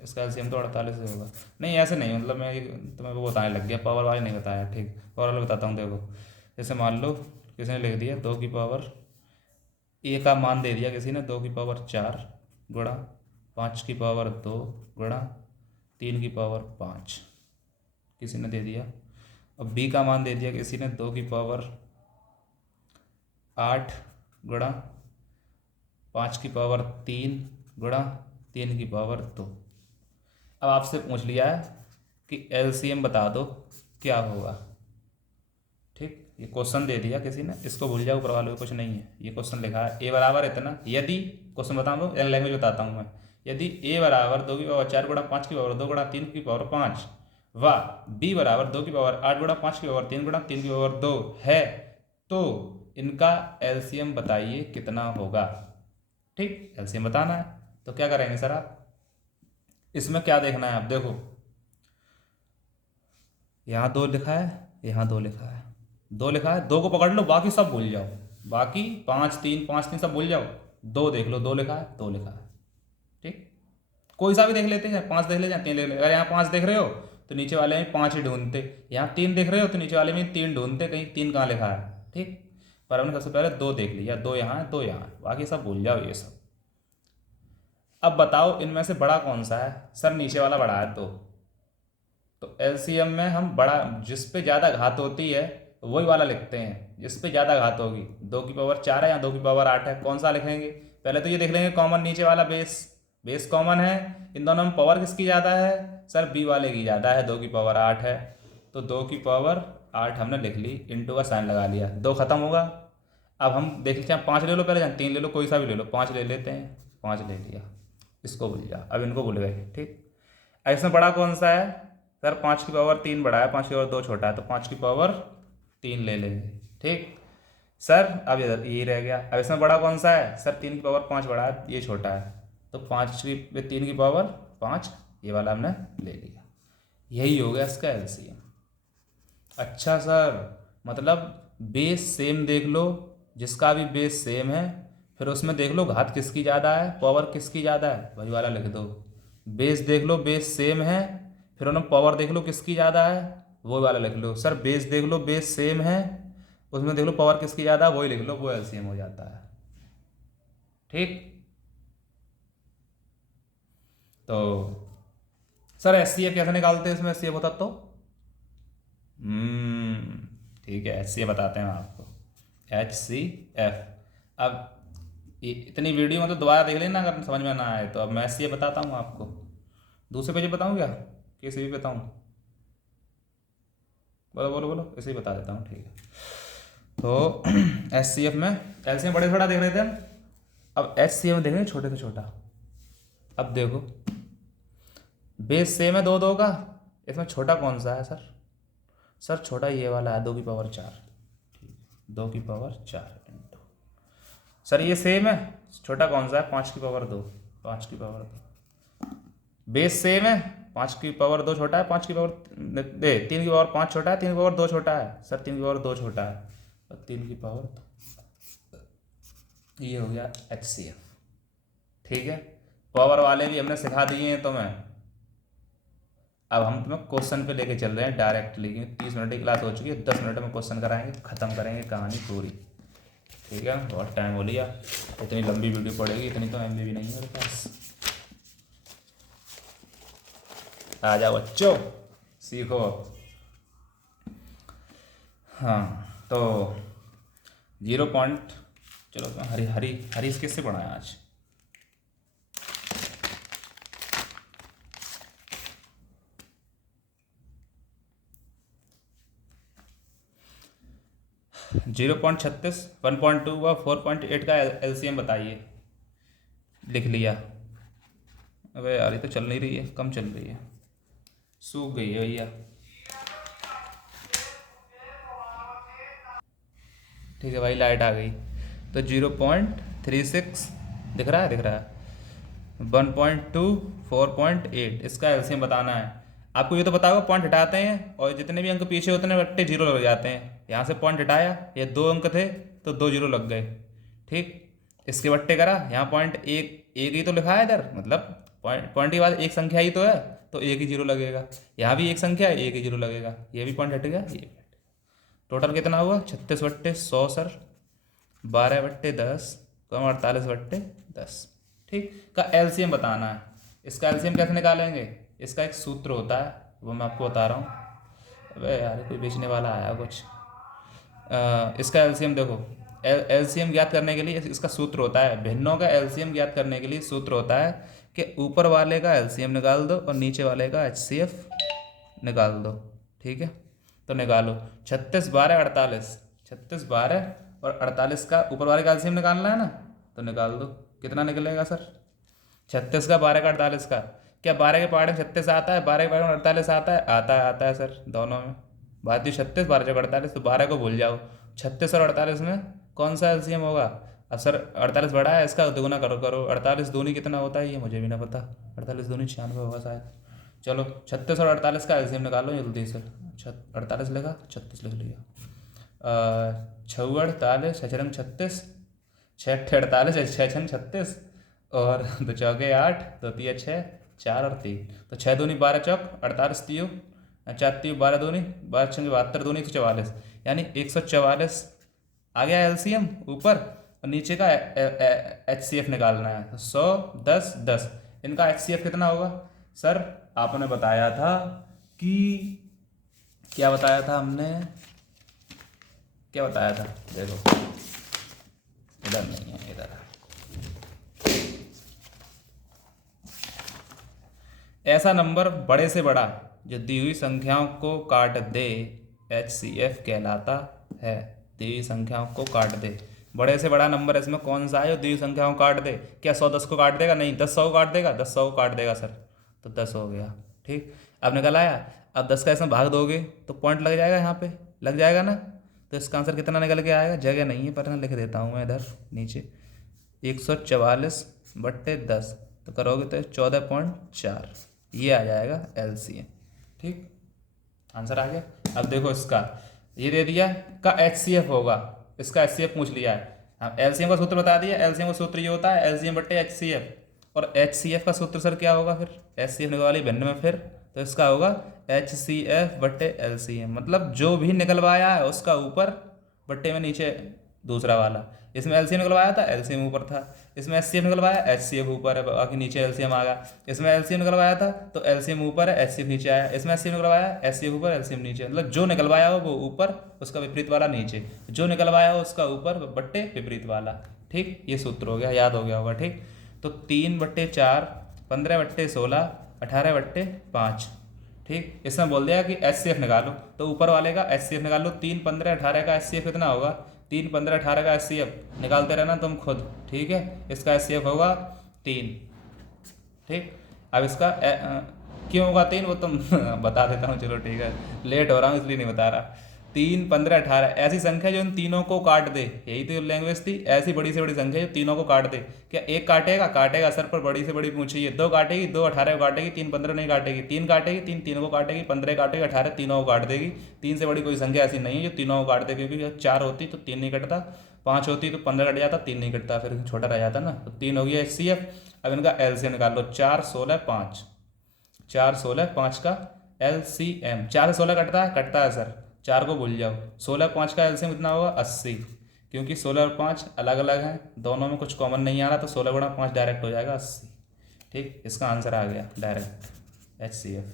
इसका एलसीएम तो 48 से होगा। नहीं, ऐसे नहीं, मतलब मैं तुम्हें वो बताने लग गया, पावर वाले नहीं बताया, ठीक। पावर वाले बताता हूँ, देखो। जैसे मान लो किसी ने लिख दिया 2 की पावर ए का मान दे दिया किसी ने 2 की पावर 4 गुणा 5 की पावर 2 गुणा 3 की पावर 5 किसी ने दे दिया। और बी का मान दे दिया किसी ने 2 की पावर 8 गुणा 5 की पावर 3 गुणा 3 की पावर 2। अब आपसे पूछ लिया है कि एलसीएम बता दो क्या होगा, ठीक। ये क्वेश्चन दे दिया किसी ने, इसको भूल जाओ, ऊपर वाले में कुछ नहीं है। ये क्वेश्चन लिखा है ए बराबर इतना, यदि क्वेश्चन बताऊँ दो, लैंग्वेज बताता हूँ मैं। यदि ए बराबर 2 की पावर 4 गुणा 5 की पावर 2 गुणा 3 की पावर 5 व बी बराबर 2 की पावर 8 गुणा 5 की पावर 3 गुणा 3 की पावर 2 है, तो इनका एलसीएम बताइए कितना होगा, ठीक। एलसीएम बताना है, तो क्या करेंगे सर आप? इसमें क्या देखना है आप, देखो यहाँ 2 लिखा है, यहाँ 2 लिखा है, 2 लिखा है, 2 को पकड़ लो, बाकी सब भूल जाओ, बाकी 5 3 सब भूल जाओ। 2 देख लो, 2 लिखा है, 2 लिखा है, ठीक। कोई सा भी देख लेते हैं, 5 देख ले या 3 देख ले। अगर यहाँ 5 देख रहे हो तो नीचे वाले में 5 ही ढूंढते, यहाँ 3 देख रहे हो तो नीचे वाले में 3 ढूंढते, कहीं 3 कहाँ लिखा है, ठीक। पर हमने सबसे पहले 2 देख लिया, 2 यहाँ है, 2 यहाँ है, बाकी सब भूल जाओ ये सब। अब बताओ इनमें से बड़ा कौन सा है? सर नीचे वाला बड़ा है, 2। तो एलसीएम में हम बड़ा, जिस पे ज़्यादा घात होती है वही वाला लिखते हैं, जिस पे ज़्यादा घात होगी। 2 की पावर 4 है या 2 की पावर 8 है, कौन सा लिखेंगे? पहले तो ये देख लेंगे कॉमन, नीचे वाला बेस कॉमन है, इन दोनों में पावर किसकी ज़्यादा है? सर बी वाले की ज़्यादा है, 2 की पावर 8 है, तो 2 की पावर 8 हमने लिख ली, इंटू का साइन लगा लिया, 2 खत्म होगा। अब हम देख लेते हैं, 5 ले लो पहले, या 3 ले लो, कोई सा भी ले लो, 5 ले लेते हैं, 5 ले लिया, इसको भूल जा, अब इनको भूल गए, ठीक। अब इसमें बड़ा कौन सा है? सर 5 की पावर 3 बड़ा है, 5 की पावर 2 छोटा है, तो 5 की पावर 3 ले लेंगे, ठीक। सर अब इधर यही रह गया। अब इसमें बड़ा कौन सा है? सर 3 की पावर 5 बड़ा है, ये छोटा है, तो 3 की पावर 5 ये वाला हमने ले लिया। यही हो गया इसका एलसीएम। अच्छा सर, मतलब बेस सेम देख लो, जिसका भी बेस सेम है, फिर उसमें देख लो घात किसकी ज़्यादा है, पावर किसकी ज़्यादा है, वही वाला लिख दो। बेस देख लो, बेस सेम है, फिर उन्हें पावर देख लो किसकी ज़्यादा है, वो वाला लिख लो। सर बेस देख लो, बेस सेम है, उसमें देख लो पावर किसकी ज़्यादा है, वही लिख लो, वो एलसीएम हो जाता है, ठीक। तो सर एचसीएफ कैसे निकालते हैं, इसमें एचसीएफ होता तो ठीक है, एचसीएफ बताते हैं आपको, HCF। अब इतनी वीडियो मतलब दोबारा देख लेना अगर समझ में ना आए तो। अब मैं एचसीएफ बताता हूँ आपको, दूसरे पेज बताऊँ क्या, किसी भी बताऊँ? बोलो बोलो बोलो, इसे ही बता देता हूँ, ठीक है। तो एचसीएफ में एलसीएम बड़े से बड़ा देख रहे थे हम, अब एचसीएफ में देख रहे हैं छोटे से छोटा। अब देखो बेस सेम है दो दो का, इसमें छोटा कौन सा है सर? सर छोटा ये वाला है, 2 की पावर 4। ठीक, 2 की पावर 4 इंटू, सर ये सेम है, छोटा कौन सा है? 5 की पावर 2, 5 की पावर 2। बेस सेम है, 5 की पावर 2 छोटा है, 3 की पावर 5 छोटा है, 3 की पावर 2 छोटा है सर, 3 की पावर 2 छोटा है, और 3 की पावर 2, ये हो गया HCF। ठीक है, पावर वाले भी हमने सिखा दिए हैं तुम्हें। अब हम तुम्हें क्वेश्चन पे लेके चल रहे हैं डायरेक्टली, क्योंकि 30 मिनट की क्लास हो चुकी है, 10 मिनट में क्वेश्चन कराएंगे, ख़त्म करेंगे कहानी पूरी। ठीक है, बहुत टाइम हो लिया, इतनी लंबी वीडियो पड़ेगी, इतनी तो MB भी नहीं है मेरे पास। आ जाओ बच्चों, सीखो। हाँ, तो 0 पॉइंट, चलो तो हरी हरी हरी किससे पढ़ा है आज? जीरो पॉइंट 36, 1.2 व 4.8 का LCM बताइए। लिख लिया। अबे यार ये तो चल नहीं रही है, कम चल रही है, सूख गई है भैया। ठीक है भाई, लाइट आ गई। तो 0.36 दिख रहा है, दिख रहा है। 1.2, 4.8, इसका LCM बताना है। आपको ये तो पता होगा, पॉइंट हटाते हैं और जितने भी अंक पीछे होते हैं बट्टे 0 लग जाते हैं। यहाँ से पॉइंट हटाया, ये 2 अंक थे तो 2 0 लग गए। ठीक, इसके बट्टे करा, यहाँ पॉइंट एक ही तो लिखा है इधर, मतलब पॉइंट के बाद एक संख्या ही तो है, तो एक ही 0 लगेगा। यहाँ भी एक संख्या है, एक ही 0 लगेगा। ये भी पॉइंट हट गया, ये टोटल कितना हुआ? 36/100 सर, 12/10 कम 48/10। ठीक, का LCM बताना है। इसका LCM कैसे निकालेंगे? इसका एक सूत्र होता है, वो मैं आपको बता रहा हूँ। अबे यार कोई बेचने वाला आया कुछ। इसका LCM देखो, LCM ज्ञात करने के लिए इसका सूत्र होता है, भिन्नों का LCM ज्ञात करने के लिए सूत्र होता है कि ऊपर वाले का LCM निकाल दो और नीचे वाले का HCF निकाल दो। ठीक है, तो निकालो। 36, 12, 48, 36, 12 और 48 का ऊपर वाले का LCM निकालना है ना, तो निकाल दो। कितना निकलेगा सर? 36 का, 12 का, 48 का। क्या 12 के पहाड़ में 36 आता है, 12 के पहाड़ में 48 आता है? आता है सर, दोनों में। बात ही 36, 12 चौक 48, तो 12 को भूल जाओ। 36 और 48 में कौन सा LCM होगा? अब सर 48 बड़ा है, इसका दुगुना करो करो। 48 दूनी कितना होता है ये मुझे भी ना पता, 48 दूनी 96 होगा शायद। चलो 36 और 48 का LCM निकालो जल्दी से। 48 लिखा, 36 लिख लिया। 6 48, 6 रंग 36, 6 48, 6 36, और 2 चौके 8, 2 तिया 6, 4 और 3, तो 6 दूनी 12 चौक 48 तीयो, 4 तीयो 12 दूनी 12 छंग 72 दूनी 144, यानी 144 आ गया LCM ऊपर, और नीचे का HCF निकालना है। तो 100, 10, 10, इनका HCF कितना होगा? सर आपने बताया था कि, क्या बताया था हमने, क्या बताया था? देखो इधर नहीं है, इधर है। ऐसा नंबर बड़े से बड़ा जो दी हुई संख्याओं को काट दे HCF कहलाता है। दी हुई संख्याओं को काट दे, बड़े से बड़ा नंबर इसमें कौन सा है जो दी हुई संख्याओं को काट दे? क्या 100 10 को काट देगा? नहीं। 10 100 को काट देगा? 10 100 को काट देगा सर, तो 10 हो गया। ठीक, अब निकल आया। अब 10 का इसमें भाग दोगे तो पॉइंट लग जाएगा, यहाँ पे लग जाएगा ना, तो इसका आंसर कितना निकल के आएगा? जगह नहीं है पर मैं लिख देता हूँ मैं इधर नीचे, 144/10, तो करोगे तो 14.4, ये आ जाएगा LCM। ठीक, आंसर आ गया। अब देखो इसका, ये दे दिया का HCF होगा, इसका HCF पूछ लिया है। हम LCM का सूत्र बता दिया, LCM का सूत्र ये होता है LCM/HCF, और HCF का सूत्र सर क्या होगा फिर? HCF निकलवाली भिन्न में फिर, तो इसका होगा HCF/LCM, मतलब जो भी निकलवाया है उसका ऊपर बट्टे में नीचे दूसरा वाला। इसमें LCM निकलवाया था, LCM ऊपर था। इसमें HCF निकलवाया, HCF ऊपर है, बाकी नीचे LCM आ गया। इसमें LCM निकलवाया था तो LCM ऊपर है, HCF नीचे आया। इसमें HCF निकलवाया, HCF ऊपर, LCM नीचे, मतलब जो निकलवाया हो वो ऊपर, उसका विपरीत वाला नीचे, जो निकलवाया हो उसका ऊपर बट्टे विपरीत वाला। ठीक, ये सूत्र हो गया, याद हो गया होगा। ठीक, तो 3/4, 15/16, 18/5। ठीक, इसमें बोल दिया कि HCF निकालो, तो ऊपर वाले का HCF निकालो। 3, 15, 18 का HCF कितना होगा? 3, 15, 18 का HCF निकालते रहना तुम खुद। ठीक है, इसका HCF होगा 3। ठीक, अब इसका क्यों होगा 3 वो तुम बता देता हूँ, चलो ठीक है, लेट हो रहा हूँ इसलिए नहीं बता रहा। 3, 15, 18 ऐसी संख्या जो इन तीनों को काट दे, यही तो लैंग्वेज थी। ऐसी बड़ी से बड़ी संख्या जो तीनों को काट दे। क्या एक काटेगा? काटेगा सर, पर बड़ी से बड़ी पूछी है। 2 काटेगी, 2 18 को काटेगी, 3 15 नहीं काटेगी। 3 काटेगी, 3 तीनों को काटेगी, 15 काटेगी, 18 तीनों को काट देगी। 3 से बड़ी कोई संख्या ऐसी नहीं है जो तीनों को काट दे, क्योंकि जब 4 होती तो 3 नहीं कटता, 5 होती तो 15 कट जाता, 3 नहीं कटता, फिर छोटा रह जाता ना। तो 3 हो गया HCF। अब इनका LCM निकाल लो। 4 16 5, 4 16 5 का LCM। 4 से 16 कटता है सर, 4 को भूल जाओ। 16 5 का LCM कितना होगा? 80, क्योंकि 16 और 5 अलग अलग हैं, दोनों में कुछ कॉमन नहीं आ रहा, तो 16 गुणा 5 डायरेक्ट हो जाएगा 80। ठीक, इसका आंसर आ गया डायरेक्ट HCF।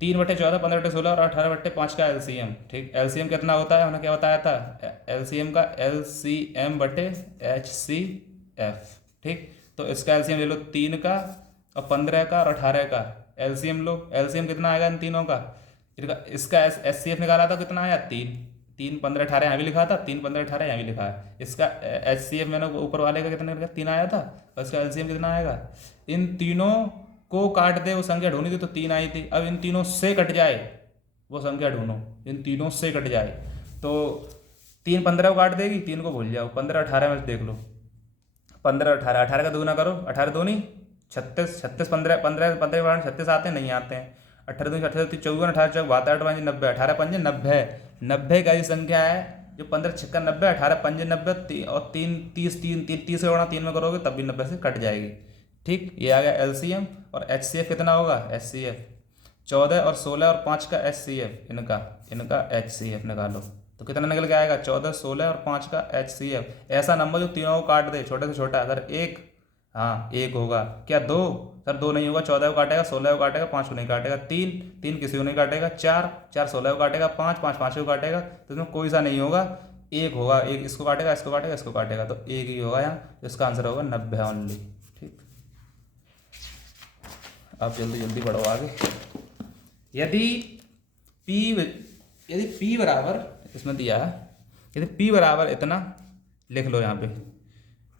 3/14, 15/16 और 18/5 का LCM। ठीक, LCM कितना होता है, हमने क्या बताया था? LCM का LCM/HCF। ठीक, तो इसका LCM ले लो 3 का और 15 का और 18 का LCM लो। LCM कितना आएगा इन तीनों का? इसका HCF निकाला था, कितना आया? 3। 3 15 18 यहाँ भी लिखा था, 3 15 18 यहाँ भी लिखा है। इसका HCF मैंने ऊपर वाले का कितना लिखा? 3 आया था, और इसका LCM कितना आएगा? इन तीनों को काट दे, वो संख्या ढूंढी थी तो 3 आई थी। अब इन तीनों से कट जाए वो संख्या ढूंढो, इन तीनों से कट जाए तो 3 15 को काट देगी, 3 को भूल जाओ। 15 18 में देख लो, 15 18, 18 का दूना करो, 18 दूनी 36, 36 15 15 15 36 आते हैं, नहीं आते हैं। 18 दूनी 18 54, 18 चौक 72, 5 90, 18 5 90। 90 का ही संख्या है जो 15 छक्का 90, 18 5 90 और 3 30, 30 से गुणा 3 में करोगे तब भी 90 से कट जाएगी। ठीक, ये आ गया LCM। और HCF कितना होगा? HCF 14 और 16 और 5 का HCF, इनका HCF निकालो तो कितना निकल के आएगा? 14 16 और 5 का HCF। ऐसा नंबर जो तीनों को काट दे, छोटे से छोटा। सर 1, हाँ 1 होगा। क्या 2? सर 2 नहीं होगा, 14 को काटेगा, 16 को काटेगा, 5 को नहीं काटेगा। 3 किसी को नहीं काटेगा। 4 16 को काटेगा, 5 5 को काटेगा, तो इसमें कोई सा नहीं होगा, 1 होगा। 1 इसको काटेगा, इसको काटेगा, इसको काटेगा, तो 1 ही होगा यहाँ। इसका आंसर होगा 90 ओनली। ठीक, आप जल्दी जल्दी बढ़ो आगे। यदि P बराबर, इसमें दिया है, यदि P बराबर इतना लिख लो यहाँ पे,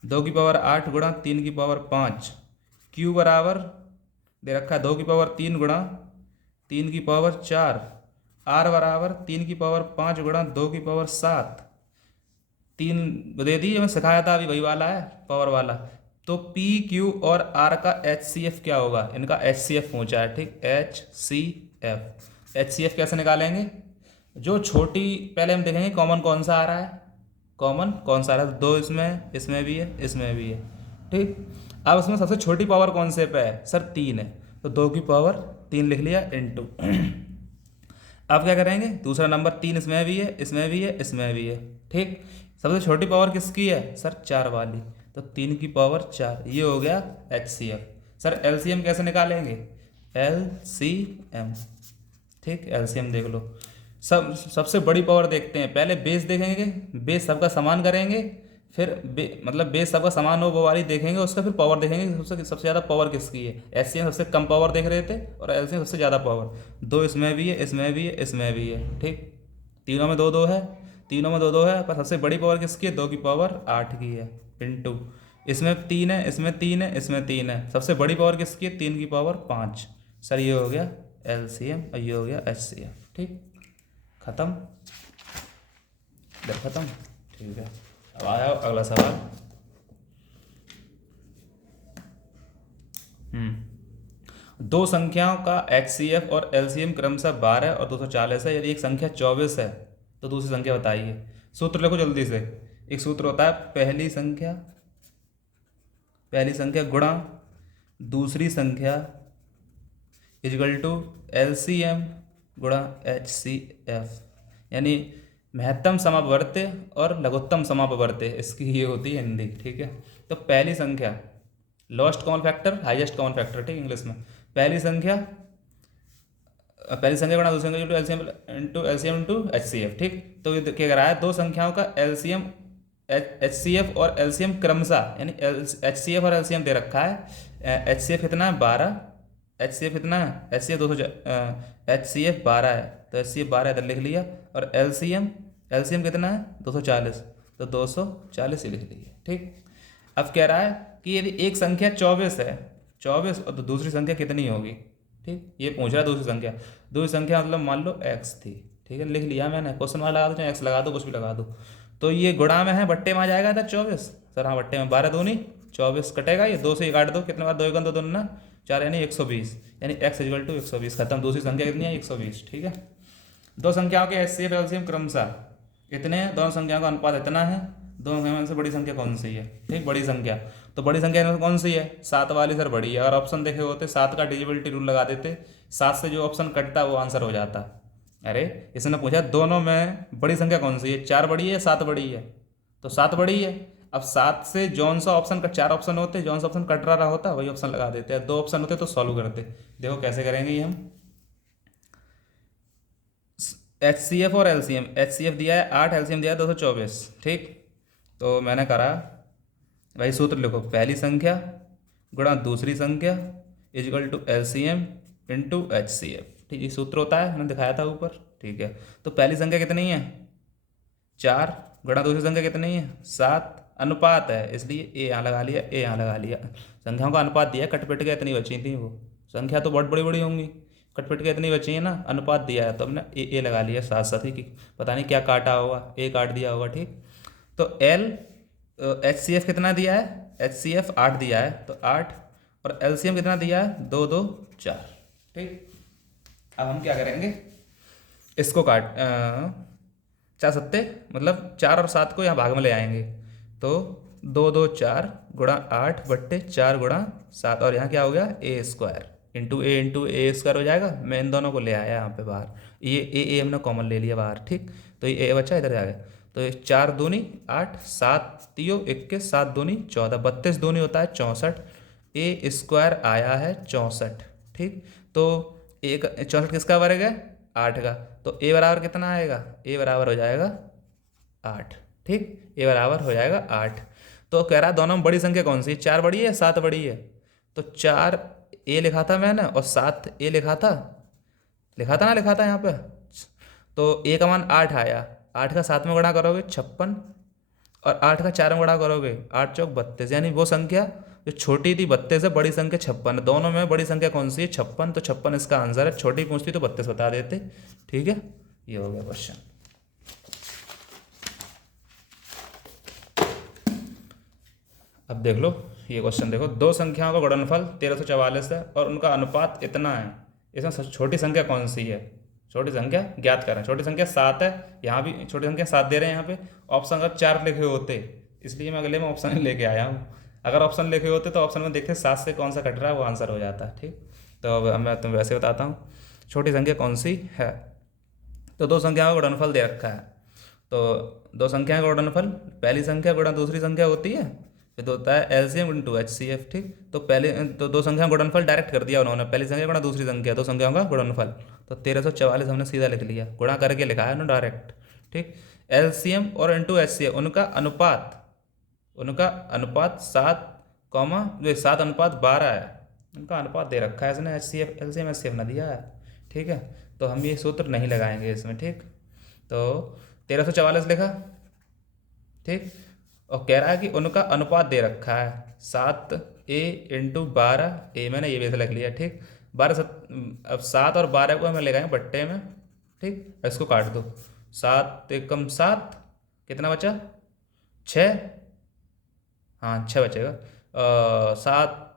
2 की पावर 8 गुणा 3 की पावर 5। Q बराबर दे रखा है 2 की पावर 3 गुणा 3 की पावर 4। R बराबर 3 की पावर 5 गुणा 2 की पावर 7। 3 दे दी, मैं सिखाया था अभी, वही वाला है पावर वाला। तो P Q और R का HCF क्या होगा? इनका HCF पूछा है। ठीक, HCF कैसे निकालेंगे? जो छोटी, पहले हम देखेंगे कॉमन कौन सा आ रहा है, कॉमन कौन सा आ रहा है। 2 इसमें भी है, इसमें भी है। ठीक, अब उसमें सबसे छोटी पावर कौन से पे है? सर 3 है, तो 2 की पावर 3 लिख लिया इंटू। अब क्या करेंगे? दूसरा नंबर 3 इसमें भी है, इसमें भी है, इसमें भी है। ठीक, सबसे छोटी पावर किसकी है? सर 4 वाली, तो 3 की पावर 4। ये हो गया HCF। सर LCM कैसे निकालेंगे? LCM। ठीक, LCM देख लो। सबसे बड़ी पावर देखते हैं, पहले बेस देखेंगे, बेस सबका समान करेंगे, फिर मतलब बेस सबका समान हो वो वाली देखेंगे, उसका फिर पावर देखेंगे सबसे ज़्यादा पावर किसकी है। HCM सबसे कम पावर देख रहे थे और LCM सबसे ज़्यादा पावर। 2 इसमें भी है, इसमें भी है, इसमें भी है। ठीक, तीनों में 2 2 है, तीनों में 2 2 है, पर सबसे बड़ी पावर किसकी है? 2 की पावर 8 की है इंटू। इसमें 3 है, इसमें 3 है, इसमें 3 है, सबसे बड़ी पावर किसकी है? 3 की पावर 5। सर ये हो गया LCM और ये हो गया HCF। ठीक, खत्म, इधर खत्म। ठीक है, अब आया अगला सवाल। दो संख्याओं का HCF और LCM क्रमशः 12 और 240 है। यदि एक संख्या 24 है तो दूसरी संख्या बताइए। सूत्र लिखो जल्दी से। एक सूत्र होता है पहली संख्या गुणा दूसरी संख्या इजगल टू LCM गुणा HCF, यानी महत्तम समापवर्त्य और लघुत्तम समापवर्त्य, इसकी ये होती है हिंदी। ठीक है, तो पहली संख्या lowest common factor, highest common factor. ठीक, इंग्लिश में पहली संख्या गुणा दूसरी संख्या LCM इंटू HCF। ठीक, तो ये क्या करा है? दो संख्याओं का LCM HCF और LCM क्रमशः, यानी HCF और LCM दे रखा है। HCF कितना है? 12। HCF कितना है? HCF 12 है, तो HCF 12 इधर लिख लिया। और LCM कितना है? 240, तो 240 ही लिख लिया। ठीक, अब कह रहा है कि यदि एक संख्या 24 है, 24 और तो दूसरी संख्या कितनी होगी? ठीक, ये पूछ रहा है दूसरी संख्या मतलब मान लो x थी, ठीक है, लिख लिया मैंने, क्वेश्चन मार्क लगा दो चाहे x लगा दो, कुछ भी लगा दो। तो ये गुणा में है, बट्टे में आ जाएगा इधर 24 सर, हाँ बट्टे में 12 दूनी 24 कटेगा, ये 2 से ही काट दो, कितने बार 2 1 2 2 ना 4 यानी 120, यानी x इक्वल टू 120 खत्म। दूसरी संख्या कितनी है 120, ठीक है। दो संख्याओं के HCF एलसीएम क्रमशः इतने हैं, दोनों संख्याओं का अनुपात इतना है, दोनों में से बड़ी संख्या कौन सी है, ठीक, बड़ी संख्या, तो बड़ी संख्या में कौन सी है 7 वाली सर बड़ी है। अगर ऑप्शन देखे होते 7 का डिविजिबिलिटी रूल लगा देते, 7 से जो ऑप्शन कटता वो आंसर हो जाता। अरे इसने पूछा दोनों में बड़ी संख्या कौन सी है, 4 बड़ी है 7 बड़ी है, तो 7 बड़ी है। अब 7 से जौन सा ऑप्शन का 4 ऑप्शन होते, जौन सा ऑप्शन कट रहा होता वही ऑप्शन लगा देते हैं, 2 ऑप्शन होते तो सॉल्व करते। देखो कैसे करेंगे ये हम, HCF और LCM, HCF दिया है 8, LCM दिया है 224, ठीक। तो मैंने करा भाई सूत्र लिखो, पहली संख्या गुणा दूसरी संख्या is equal to LCM into HCF, ठीक, ये सूत्र होता है, मैंने दिखाया था ऊपर, ठीक है। तो पहली संख्या कितनी है 4 गुणा दूसरी संख्या कितनी है 7, अनुपात है इसलिए ए यहाँ लगा लिया, ए यहाँ लगा लिया, संख्याओं का अनुपात दिया, कटपिट के इतनी बची थी वो संख्या, तो बहुत बड़ी बड़ी होंगी, कटपिट के इतनी बची है ना, अनुपात दिया है तो हमने ए लगा लिया साथ साथ ही, कि पता नहीं क्या काटा होगा, ए काट दिया होगा, ठीक। तो HCF कितना दिया है, HCF 8 दिया है तो 8, और LCM कितना दिया है 2 2 4, ठीक। अब हम क्या करेंगे, इसको काट 4 सत्ते मतलब 4 और 7 को यहाँ भाग में ले आएंगे, तो 2 2 4 गुणा 8 बट्टे 4 गुणा 7, और यहाँ क्या हो गया ए स्क्वायर इंटू ए स्क्वायर हो जाएगा। मैं इन दोनों को ले आया यहाँ पे बाहर, ये ए हमने कॉमन ले लिया बाहर, ठीक। तो ये ए बचा इधर आ गया, तो ये 4 दूनी 8, 7 तियो 21, 7 दूनी 14, 32 दूनी होता है 64, ए स्क्वायर आया है 64, ठीक। तो एक 64 किसका वर्ग है 8 का, तो ए बराबर कितना आएगा, ए बराबर हो जाएगा 8, ठीक, ए बराबर हो जाएगा 8। तो कह रहा दोनों में बड़ी संख्या कौन सी है, 4 बड़ी है 7 बड़ी है, तो 4 ए लिखा था मैंने और 7 ए लिखा था यहाँ पे, तो ए का मान 8 आया, 8 का 7 में गुणा करोगे 56, और 8 का 4 में गुणा करोगे 8 चौक 32, यानी वो संख्या जो छोटी थी 32 है, बड़ी संख्या 56, दोनों में बड़ी संख्या कौन सी है 56, तो 56 इसका आंसर है, छोटी पूछती तो 32 बता देते, ठीक है। ये हो गया क्वेश्चन। अब देख लो ये क्वेश्चन, देखो दो संख्याओं का गुणनफल 1344 है और उनका अनुपात इतना है, इसमें छोटी संख्या कौन सी है, छोटी संख्या ज्ञात करें। छोटी संख्या 7 है, यहाँ भी छोटी संख्या 7 दे रहे हैं, यहाँ पे ऑप्शन अगर 4 लिखे होते, इसलिए मैं अगले में ऑप्शन लेके आया हूँ, अगर ऑप्शन लिखे होते तो ऑप्शन में देखते 7 से कौन सा कट रहा है वो आंसर हो जाता है, ठीक। तो अब मैं तुम्हें वैसे बताता हूँ छोटी संख्या कौन सी है। तो दो संख्याओं का गुणनफल दे रखा है, तो दो संख्याओं का गुणनफल पहली संख्या गुणा दूसरी संख्या होती है, फिर तो होता है LCM इंटू HCF, ठीक। तो पहले तो दो संख्याओं का गुणनफल डायरेक्ट कर दिया उन्होंने, पहली संख्या गुणा दूसरी संख्या, दो संख्याओं का गुणनफल, तो 1344 हमने सीधा लिख लिया, गुणा करके लिखा है ना डायरेक्ट, ठीक। LCM और इंटू HCF उनका अनुपात 7 अनुपात 12 है, उनका अनुपात दे रखा है इसने, LCM HCF ना दिया है, ठीक है। तो हम ये सूत्र नहीं लगाएंगे इसमें, ठीक। तो 1344 लिखा, ठीक, और कह रहा है कि उनका अनुपात दे रखा है 7A इंटू 12, ए मैंने ये वैसे लिख लिया, ठीक। 12 अब 7 और 12 को हमें लगाएंगे बट्टे में, ठीक, इसको काट दो, 7 एकम 7, कितना बचा 6, हाँ 6 बचेगा, 7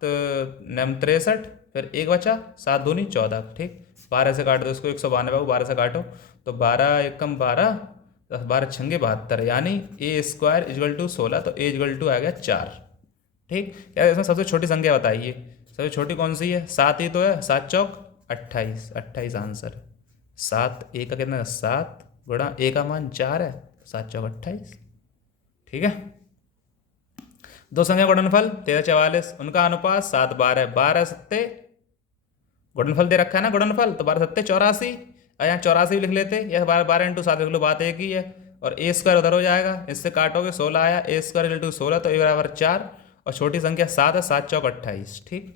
नम 63, फिर 1 बचा, 7 दूनी 14, ठीक। 12 से काट दो इसको, 192 12 से काटो, तो 12 एकम 12, 12 छंगे 72, यानी ए स्क्वायर इजल टू 16, तो ए इजल टू आ गया 4, ठीक। यार इसमें सबसे छोटी संख्या बताइए, सबसे छोटी कौन सी है, 7 ही तो है, 7 चौक 28 आंसर, 7 ए का कितना 7 गुणा ए का मान 4 है, 7 चौक 28, ठीक है। दो संख्या गुणनफल 1344, उनका अनुपात 7 12, 12 सत्ते गुणनफल दे रखा है ना गुणनफल, तो 12 सत्ते 84, यहाँ 84 लिख लेते, या 12 इंटू 7 लिख लो, बात एक ही है, और ए स्क्वायर उधर हो जाएगा, इससे काटोगे 16 आया, ए स्क्वायर इंटू 16, तो ए बराबर 4, और छोटी संख्या 7 है, 7 चौक 28, ठीक।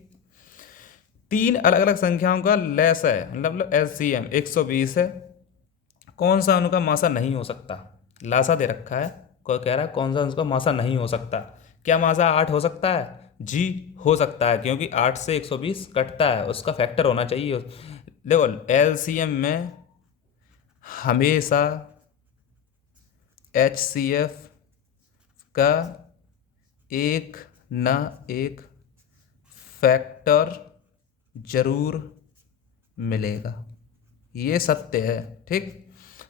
3 अलग अलग संख्याओं का लेस है, मतलब LCM 120 है, कौन सा उनका मासा नहीं हो सकता, लासा दे रखा है, कोई कह रहा है कौन सा उसका मासा नहीं हो सकता, क्या मासा 8 हो सकता है, जी हो सकता है, क्योंकि 8 से 120 कटता है, उसका फैक्टर होना चाहिए। देखो एलसीएम में हमेशा एचसीएफ का एक न एक फैक्टर जरूर मिलेगा, ये सत्य है। ठीक,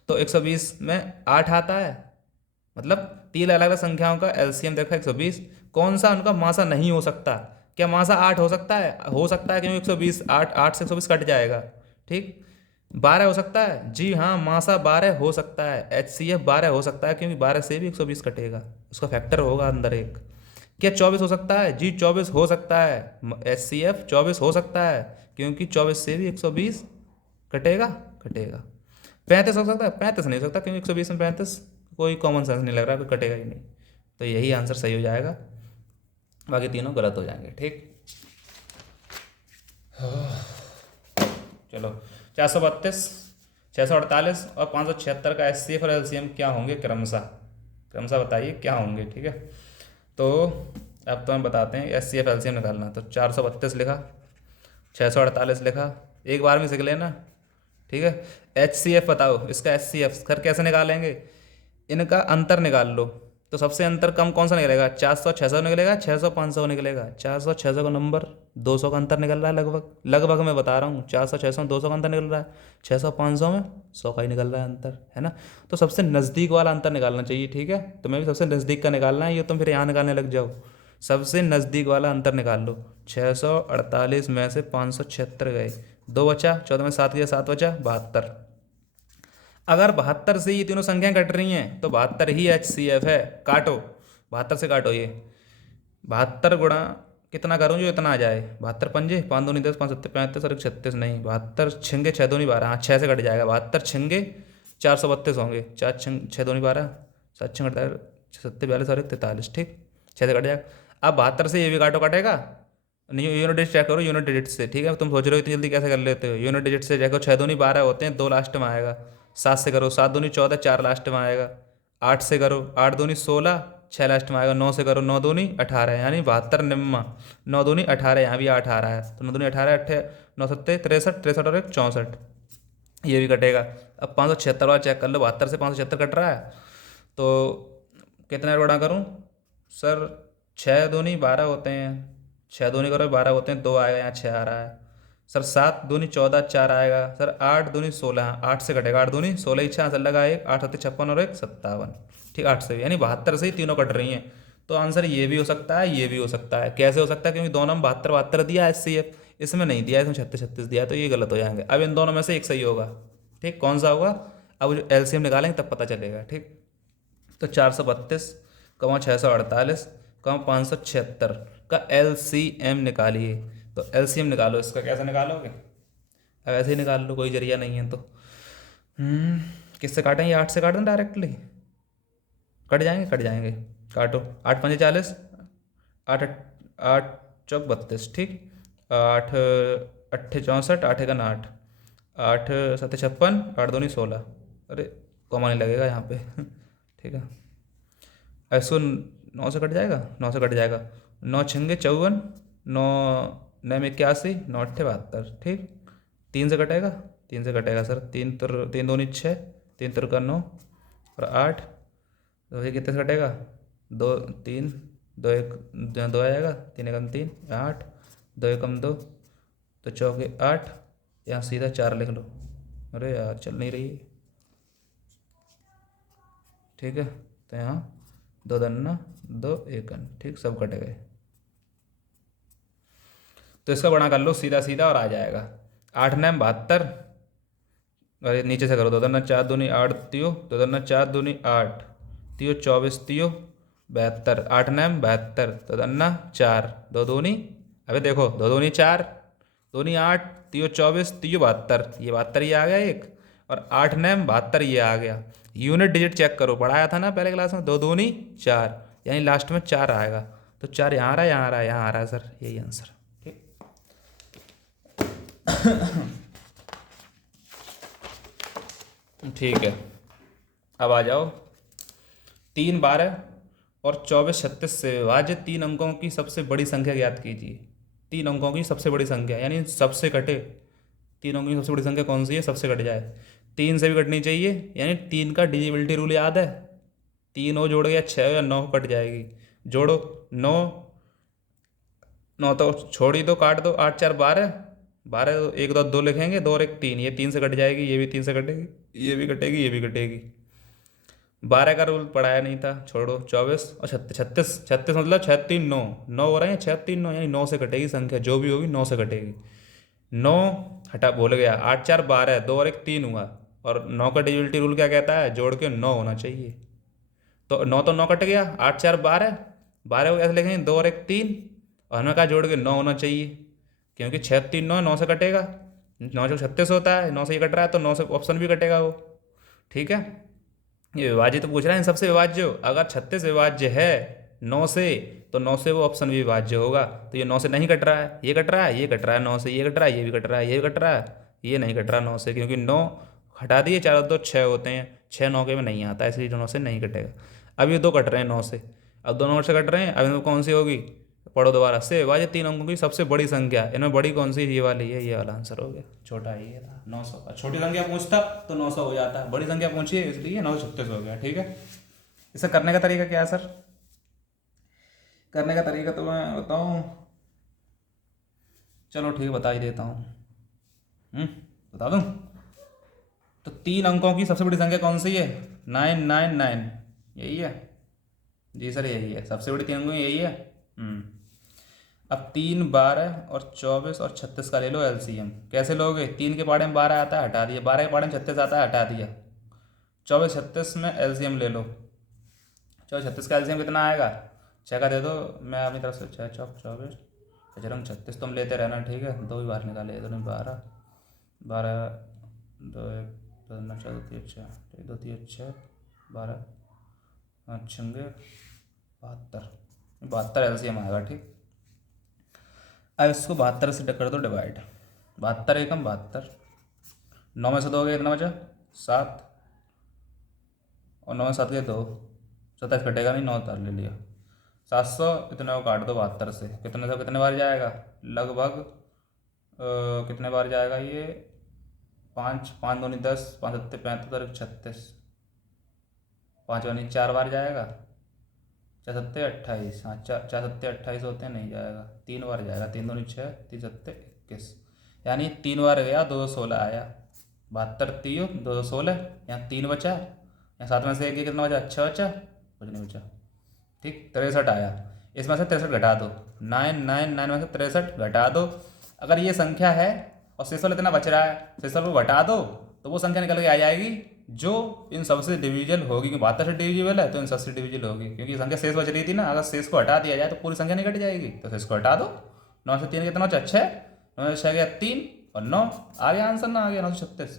तो 120 में 8 आता है, मतलब तीन अलग अलग संख्याओं का एलसीएम देखा 120, कौन सा उनका मासा नहीं हो सकता? क्या मासा 8 हो सकता है? हो सकता है, क्योंकि 120 8 8 से 120 कट जाएगा। ठीक, 12 हो सकता है, जी हाँ मासा 12 हो सकता है, एचसीएफ 12 हो सकता है, क्योंकि 12 से भी 120 कटेगा, उसका फैक्टर होगा अंदर एक। क्या 24 हो सकता है? जी 24 हो सकता है, एचसीएफ 24 हो सकता है, क्योंकि 24 से भी 120 कटेगा कटेगा। 35 हो सकता है? 35 नहीं हो सकता, क्योंकि 120 में 35 कोई कॉमन सेंस नहीं लग रहा, कोई कटेगा ही नहीं। तो यही आंसर सही हो जाएगा, बाकी तीनों गलत हो जाएंगे। ठीक, चलो 432, 648 और 576 का एचसीएफ और एलसीएम क्या होंगे क्रमशः? क्रमशः बताइए क्या होंगे। ठीक है, तो अब तो हम बताते हैं एचसीएफ एलसीएम निकालना। तो 432 लिखा, 648 लिखा, एक बार में सीख लेना। ठीक है, एचसीएफ बताओ, इसका एचसीएफ सर कैसे निकालेंगे? इनका अंतर निकाल लो। तो सबसे अंतर कम कौन सा निकलेगा? 400 600 निकलेगा, 600 500 निकलेगा। 400 600 का नंबर 200 का अंतर निकल रहा है, लगभग लगभग मैं बता रहा हूँ। 400 600 में 200 का अंतर निकल रहा है, 600 500 में 100 का ही निकल रहा है अंतर, है ना? तो सबसे नज़दीक वाला अंतर निकालना चाहिए। ठीक है, तो मैं भी सबसे नज़दीक का निकालना है, ये तुम फिर यहाँ निकालने लग जाओ। सबसे नज़दीक वाला अंतर निकाल लो। 648 में से 576 गए, 2 बचा, 14 में 7 गया, 7 बचा, 72। अगर 72 से ये तीनों संख्याएं कट रही हैं तो 72 ही एच सी एफ है। काटो, 72 से काटो, ये 72 गुणा कितना करूँ जो इतना आ जाए? 72 पंजे, 5 दूनी 10, 5 सत्ते 35 और 1 36, नहीं 72 छिंगे 6 दूनी 12, हाँ 6 से कट जाएगा। 72 छिंगे 432 होंगे, 4 छिंग 6 दूनी 12, 7 छिंग 48, सत्ते 42 और 43। ठीक, 6 से कट जाएगा। अब 72 से ये भी काटो, कटेगा नहीं? यूनिट डिजिट चेक करो, यूनिट डिजिट से। ठीक है, तुम सोच रहे हो इतनी जल्दी कैसे कर लेते हो? यूनिट डिजिट से देखो, 6 दूनी 12 होते हैं, 2 लास्ट में आएगा। 7 से करो, 7 दूनी 14, 4 लास्ट में आएगा। 8 से करो, 8 दूनी 16, 6 लास्ट में आएगा। 9 से करो, 9 दूनी 18, यानी 72 निम्मा, 9 दूनी 18, यहाँ भी 18 है, तो 9 दूनी 18, 8 9 सत्ते 63, 63 और 1 64, ये भी कटेगा। अब 576 वाला चेक कर लो, 72 से 576 कट रहा है, तो कितना गुणा करूँ सर? 6 दूनी 12 होते हैं, 6 दूनी करो 12 होते हैं, 2 आएगा, यहाँ 6 आ रहा है सर। 7 दूनी 14, 4 आएगा सर। 8 दूनी 16, 8 से कटेगा, 8 दूनी 16, इच्छा आंसर लगा एक, 8 सत्ते 56 और 1 57। ठीक, 8 से भी, यानी 72 से ही तीनों कट रही हैं। तो आंसर ये भी हो सकता है, ये भी हो सकता है। कैसे हो सकता है? क्योंकि दोनों में 72 72 दिया है एच सी एफ, इसमें नहीं दिया है, इसमें 36 36 दिया है, तो ये गलत हो जाएंगे। अब इन दोनों में से एक सही होगा। ठीक, कौन सा होगा? अब जो एलसीएम निकालेंगे तब पता चलेगा। ठीक, तो 432 कमा 648 कमा 576 का एलसीएम निकालिए। तो एलसीएम निकालो इसका, कैसे निकालोगे? अब ऐसे ही निकाल लो, कोई जरिया नहीं है तो। किससे काटें? ये 8 से काट दें डायरेक्टली, कट जाएंगे कट जाएंगे। काटो, 8 पंजे 40, 8 8 चौक 32। ठीक, 8 अट्ठे 64, 8 का 8, 8 सत्ते 56, 8 दूनी 16, अरे कॉमा नहीं लगेगा यहाँ पे। ठीक है, ऐसो 9 से कट जाएगा, 9 से कट जाएगा, 9 छिंगे 54, 9 9 में 81, 9 अट्ठे 72। ठीक, 3 से कटेगा, 3 से कटेगा सर, 3 तर 3 दूनी 6, 3 तर का 9 और 8, तो ये कितने से कटेगा? 2 3 2 1 2 आ जाएगा, 3 एकम 3, 8, 2 एकम 2, तो चौके 8, यहाँ सीधा 4 लिख लो। अरे यार चल नहीं रही है। ठीक है, तो यहाँ 2 दन्ना 2 एकन, ठीक, सब कट गए। तो इसका गुणा कर लो सीधा सीधा और आ जाएगा 8 9 72, अरे नीचे से करो, 2 दन्ना 4 दूनी 8 तियो, 2 दन्ना 4 दूनी 8 तियो 24 तियो 72, 8 9 72, 2 दन्ना 4, 2 दूनी, अबे देखो 2 दूनी 4, दूनी 8 तियो 24 तियो 72, ये 72 ये आ गया एक, और 8 9 72 ये आ गया। यूनिट डिजिट चेक करो, पढ़ाया था ना पहले क्लास में, 2 दूनी 4, यानी लास्ट में 4 आएगा, तो 4 यहाँ आ रहा है, यहाँ आ रहा है, यहाँ आ रहा है सर, यही आंसर। ठीक है, अब आ जाओ 3 12 और 24 36 से विभाज्य 3 अंकों की सबसे बड़ी संख्या ज्ञात कीजिए। 3 अंकों की सबसे बड़ी संख्या यानी सबसे कटे। 3 अंकों की सबसे बड़ी संख्या कौन सी है, सबसे कट जाए। 3 से भी कटनी चाहिए, यानी 3 का डिविजिबिलिटी रूल याद है। 3 हो जोड़ गया 6 या 9 कट जाएगी। जोड़ो 9, 9 तो छोड़ ही दो, काट दो। 8 4 12, 12 1 2 2 लिखेंगे, 2 और 1 3, ये 3 से कट जाएगी, ये भी 3 से कटेगी, ये भी कटेगी, ये भी कटेगी। 12 का रूल पढ़ाया नहीं था, छोड़ो। 24 और 36, 36 मतलब 6 3 9, 9 हो रहे हैं, 6 3 9, यानी 9 से कटेगी संख्या, जो भी होगी 9 से कटेगी। 9 हटा, भूल गया। 8 4 12, 2 और 1 3 हुआ। और 9 का डिविजिबिलिटी रूल क्या कहता है, जोड़ के 9 होना चाहिए। तो 9 तो 9 कट गया। 8 4 12, 12 को कैसे लिखेंगे, 2 और 1 3, और हमें कहा जोड़ के 9 होना चाहिए, क्योंकि 6 3 9, 9 से कटेगा। 9 से 36 होता है, 9 से ये कट रहा है, तो 9 से ऑप्शन भी कटेगा वो। ठीक है, ये विभाज्य तो पूछ रहा है इन सबसे विभाज्य हो। अगर 36 विभाज्य है 9 से, तो 9 से वो ऑप्शन भी विभाज्य होगा। तो ये 9 से नहीं कट रहा है, ये कट रहा है, ये कट रहा है 9 से, ये कट रहा है, ये भी कट रहा है, ये भी कट रहा है, ये नहीं कट रहा 9 से, क्योंकि 9 हटा दिए, 4 और 2 6 होते हैं, 6 9 के में नहीं आता, इसलिए 9 से नहीं कटेगा। अब ये 2 कट रहे हैं 9 से, अब 2 9 से कट रहे हैं, अब इनमें कौन सी होगी, पढ़ो दोबारा से। विभाज्य 3 अंकों की सबसे बड़ी संख्या, इनमें बड़ी कौन सी, ये वाली है, ये वाला आंसर हो गया। छोटा ही है 900 का। छोटी संख्या पूछता तो 900 हो जाता है, बड़ी संख्या पूछिए इसलिए 936 हो गया। ठीक है, इसे करने का तरीका क्या है सर, करने का तरीका तो मैं बताऊं, चलो ठीक है बता ही देता हूँ। बता दूं, तो 3 अंकों की सबसे बड़ी संख्या कौन सी है, 999, यही है जी सर, यही है सबसे बड़ी 3 अंकों की, यही है। अब 3 12 और 24 और 36 का ले लो एलसीएम। कैसे लोगे, 3 के पाड़े में 12 आता है, हटा दिया। 12 के पाड़े में 36 आता है, हटा दिया। 24 36 में एलसीएम ले लो। 24 36 का एलसीएम कितना आएगा, 6 का दे दो, मैं अपनी तरफ से 6 चौक 24 बजरंग 36, तुम लेते रहना। ठीक है, 2 ही बार निकाले, 2 12 12 2 1 2 9 4 2 3 6, 2 3 6 12 5 6 72, 72 एलसीएम आएगा। ठीक, अब इसको 72 से कर दो डिवाइड। 72 एकम 72, 9 में से 2 गए, कितना बचा 7, और 9 में 7 गए 2, 27 कटेगा नहीं, 9 उतार ले लिया। 700 इतने को काट दो 72 से, कितने से कितने बार जाएगा, लगभग कितने बार जाएगा ये, 5 5 दूनी 10, 5 सत्ते 75, 36, 5 वानी 4 बार जाएगा, 4 सत्ते 28, हाँ 4 सत्ते 28 होते हैं, नहीं जाएगा, 3 बार जाएगा, 3 दूनी 6, 3 सत्ते 21, यानी 3 बार गया, 216 आया। 72 3 216, यहाँ 3 बचा, यहाँ 7 में से 1 कितना बचा, 6 बचा, कुछ नहीं बचा। ठीक, 63 आया। इसमें से 63 घटा दो, 999 में से 63 घटा दो। अगर ये संख्या है और शेषफल इतना बच रहा है, शेषफल को घटा दो, तो वो संख्या निकल के आ जाएगी जो इन सबसे डिविजिबल होगी। क्योंकि 72 से डिविजिबल है तो इन सबसे डिविजिबल होगी, क्योंकि ये संख्या शेष बच रही थी ना। अगर शेष को हटा दिया जाए तो पूरी संख्या नहीं घट जाएगी, तो शेष को हटा दो। 9 से 3 कितना बचा, 6, 9 से 6 गया 3, और 9 आ गया आंसर, ना आ गया 936।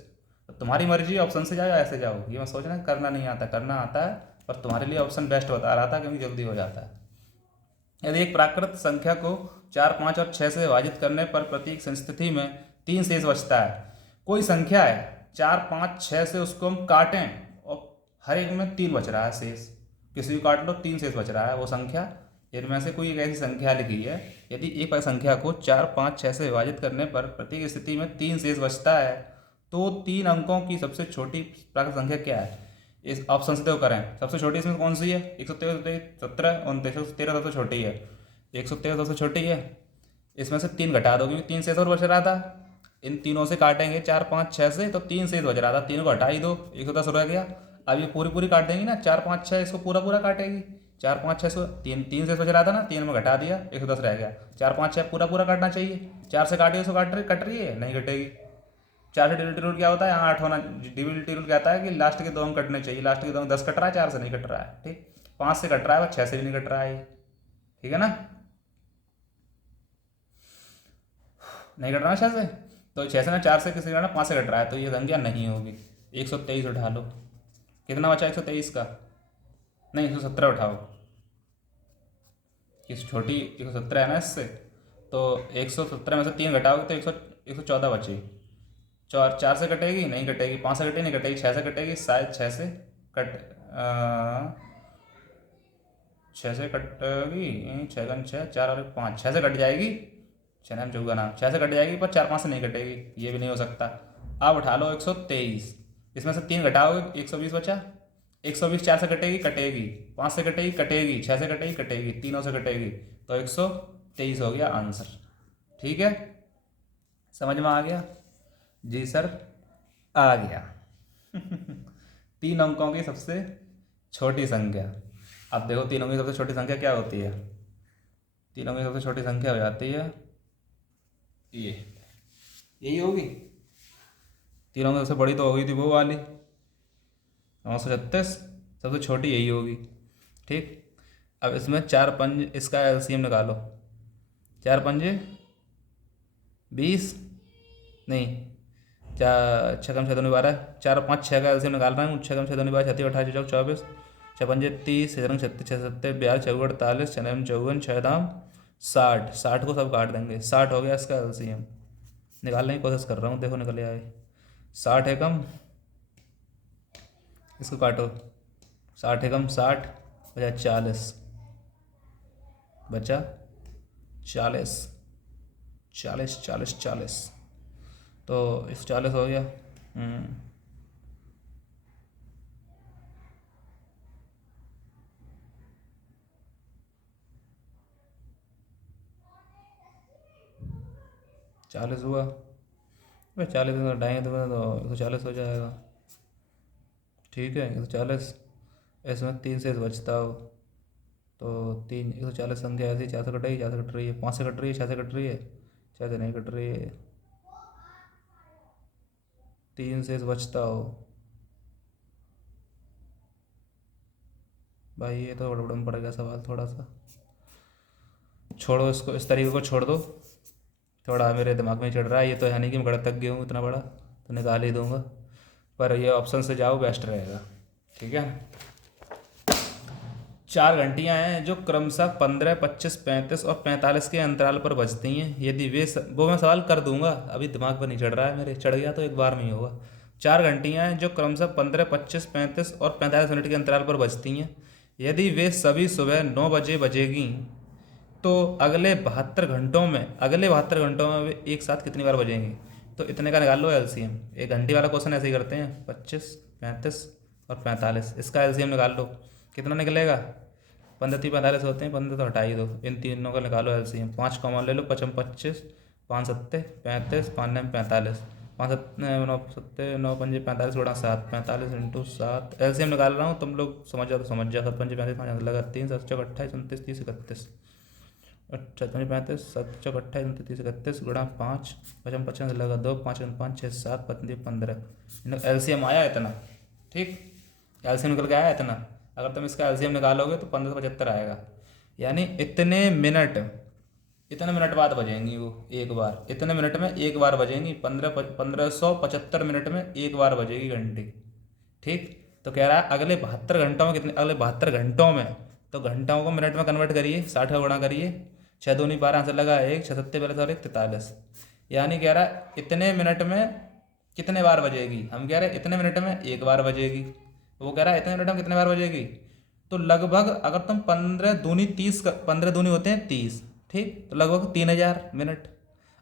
तो तुम्हारी मर्जी, ऑप्शन से जाओ ऐसे जाओ, ये मैं सोचना करना नहीं आता, करना आता है, और तुम्हारे लिए ऑप्शन बेस्ट बता रहा था क्योंकि जल्दी हो जाता है। यदि एक प्राकृत संख्या को 4 5 और 6 से विभाजित करने पर प्रत्येक स्थिति में 3 शेष बचता है। कोई संख्या है 4 5 6 से, उसको हम काटें और हर एक में 3 बच रहा है शेष, किसी को काट लो 3 शेष बच रहा है, वो संख्या इनमें से कोई एक ऐसी संख्या लिखी है। यदि एक संख्या को 4 5 6 से विभाजित करने पर प्रत्येक स्थिति में 3 शेष बचता है, तो 3 अंकों की सबसे छोटी प्राकृत संख्या क्या है। इस ऑप्शन से तो करें, सबसे छोटी इसमें कौन सी है, 113 17 29, 113 सबसे छोटी है, 113 सबसे छोटी है। इसमें से 3 घटा दो, क्योंकि 3 शेष और बच रहा था, इन तीनों से काटेंगे 4 5 6 से, तो 3 शेष बच रहा था, 3 को हटा ही दो, 110 रह गया। अब ये पूरी पूरी काट देंगी ना, 4 5 6 इसको पूरा पूरा काटेगी, 4 5 6 सौ 3 शेष बच रहा था ना, 3 में घटा दिया, 110 रह गया। 4 5 6 पूरा पूरा काटना चाहिए, 4 से काटिए, उसको कट रही है, नहीं कटेगी। 4 से डिविजिबिलिटी रूल क्या होता है, यहाँ 8 होना, डिविजिबिलिटी रूल कहता है कि लास्ट के 2 अंक कटने चाहिए, लास्ट के 2 अंक 10 कट रहा है, 4 से नहीं कट रहा है। ठीक, 5 से कट रहा है, 6 से भी नहीं कट रहा है, ठीक है ना, नहीं कट रहा है 6 से, तो 6 से ना 4 से किसी का ना 5 से कट रहा है, तो ये संख्या नहीं होगी। 123 उठा लो, कितना बचा 123 का, नहीं 117 उठाओ, इस छोटी 117 है ना इससे, तो 117 में से 3 घटाओगे तो 114 बची। 4 से कटेगी, नहीं कटेगी, 5 से कटेगी, नहीं कटेगी, 6 से कटेगी, शायद 6 से कट छः से कटेगी, छः गन छः, चार और एक पाँच, छः से कट जाएगी। छः नाम चौगा नाम, छः से कट जाएगी पर चार पाँच से नहीं कटेगी, ये भी नहीं हो सकता। अब उठा लो 123, इसमें से तीन घटाओगे 120 बचा। 120 चार से कटेगी, कटेगी, पाँच से कटेगी, कटेगी, छः से कटेगी, कटेगी, तीनों से कटेगी, तो 123 हो गया आंसर। ठीक है, समझ में आ गया? जी सर, आ गया। 3 अंकों की सबसे छोटी संख्या। अब देखो 3 अंकों की सबसे छोटी संख्या क्या होती है? 3 अंकों की सबसे छोटी संख्या हो जाती है ये, यही होगी। 3 अंकों की सबसे बड़ी तो होगी थी वो वाली 936, सबसे छोटी यही होगी। ठीक, अब इसमें 4 पंज, इसका एलसीएम निकालो। 4 पंजे 20, नहीं, चार छः कम छः दूनी 12, 4 5 6 का एलसीएम निकाल रहा हूँ। 6 कम 6 दूनी 12, 36 28 चौक 24, 6 पंजे 30, 6 रंग 36, 6 सत्ते 42, 6 48, 6 नम 54, 6 दाम 60। 60 को सब काट देंगे, 60 हो गया इसका एलसीएम। निकालने की कोशिश कर रहा हूँ, देखो निकल आए। 60 है कम, इसको काटो। 60 है कम 60, बचा 40, बचा 40, 40 40 40, तो इस 40 हो गया। 40 हुआ भाई, 40 घटाएंगे तो 140 हो जाएगा। ठीक है, 140, इसमें 3 से बचता हो तो 3, 140 संख्या ऐसी 4 से कट रही है, 4 से कट रही है, 5 से कट रही है, 6 से कट रही है, 6 से नहीं कट रही है, 3 से बचता हो भाई। ये तो बड़ा पड़ गया सवाल, थोड़ा सा छोड़ो इसको, इस तरीके को छोड़ दो। थोड़ा मेरे दिमाग में चढ़ रहा है, ये तो है नहीं कि मैं गढ़ तक गया हूँ इतना बड़ा, तो निकाल ही दूंगा, पर ये ऑप्शन से जाओ बेस्ट रहेगा। ठीक है, 4 घंटियाँ हैं जो क्रमशः 15, 25, 35 और 45 के अंतराल पर बजती हैं। यदि वो मैं सवाल कर दूंगा, अभी दिमाग पर नहीं चढ़ रहा है मेरे, चढ़ गया तो एक बार में ही होगा। 4 घंटियाँ हैं जो क्रमशः 15, 25, 35 और 45 मिनट के अंतराल पर बजती हैं। यदि वे सभी सुबह 9 बजे बजेगी तो अगले 72 घंटों में वे एक साथ कितनी बार बजेंगी? तो इतने का निकाल लो एलसीएम। एक घंटी वाला क्वेश्चन ऐसे ही करते हैं, 25, 35 और 45, इसका एलसीएम निकाल लो, कितना निकलेगा? 15 3 45 होते हैं, 15 तो हटा ही दो, इन तीनों का निकालो एलसीएम। 5 कॉमन ले लो, 55 25, 5 सत्ते 35, 5 9 45, 5 9 सत्ते 9 पंजे 45 गुणा 7, 45 इंटू 7, एलसीएम निकाल रहा हूँ, तुम लोग समझ जाओ तो समझ जाओ। 7 पंजे 35, 5 लगा 3, 7 चौक 28, 29 30 31, 58 35, 7 चौक 28, 29 30 31 गुणा 5, 55 55 लगा 2, 5 5 6 7 15, एलसीएम आया इतना। ठीक, एलसीएम निकल के आया इतना। अगर तुम इसका एलसीएम निकालोगे तो 1575 आएगा। यानी इतने मिनट बाद बजेंगी वो एक बार, इतने मिनट में एक बार बजेंगी, 1575 मिनट में एक बार बजेगी घंटी। ठीक, तो कह रहा है अगले 72 घंटों में कितने, अगले 72 घंटों में, तो घंटों को मिनट में कन्वर्ट करिए, 60 का गुणा करिए, 6 दूनी 12 आंसर लगा 1, 6 सत्ते 43, यानी कह रहा है इतने मिनट में कितने बार बजेगी। हम कह रहे हैं इतने मिनट में एक बार बजेगी, वो कह रहा है इतने मिनट में कितने बार बजेगी। तो लगभग अगर तुम 15 दूनी 30, 15 दूनी होते हैं 30, ठीक, तो लगभग 3000 मिनट।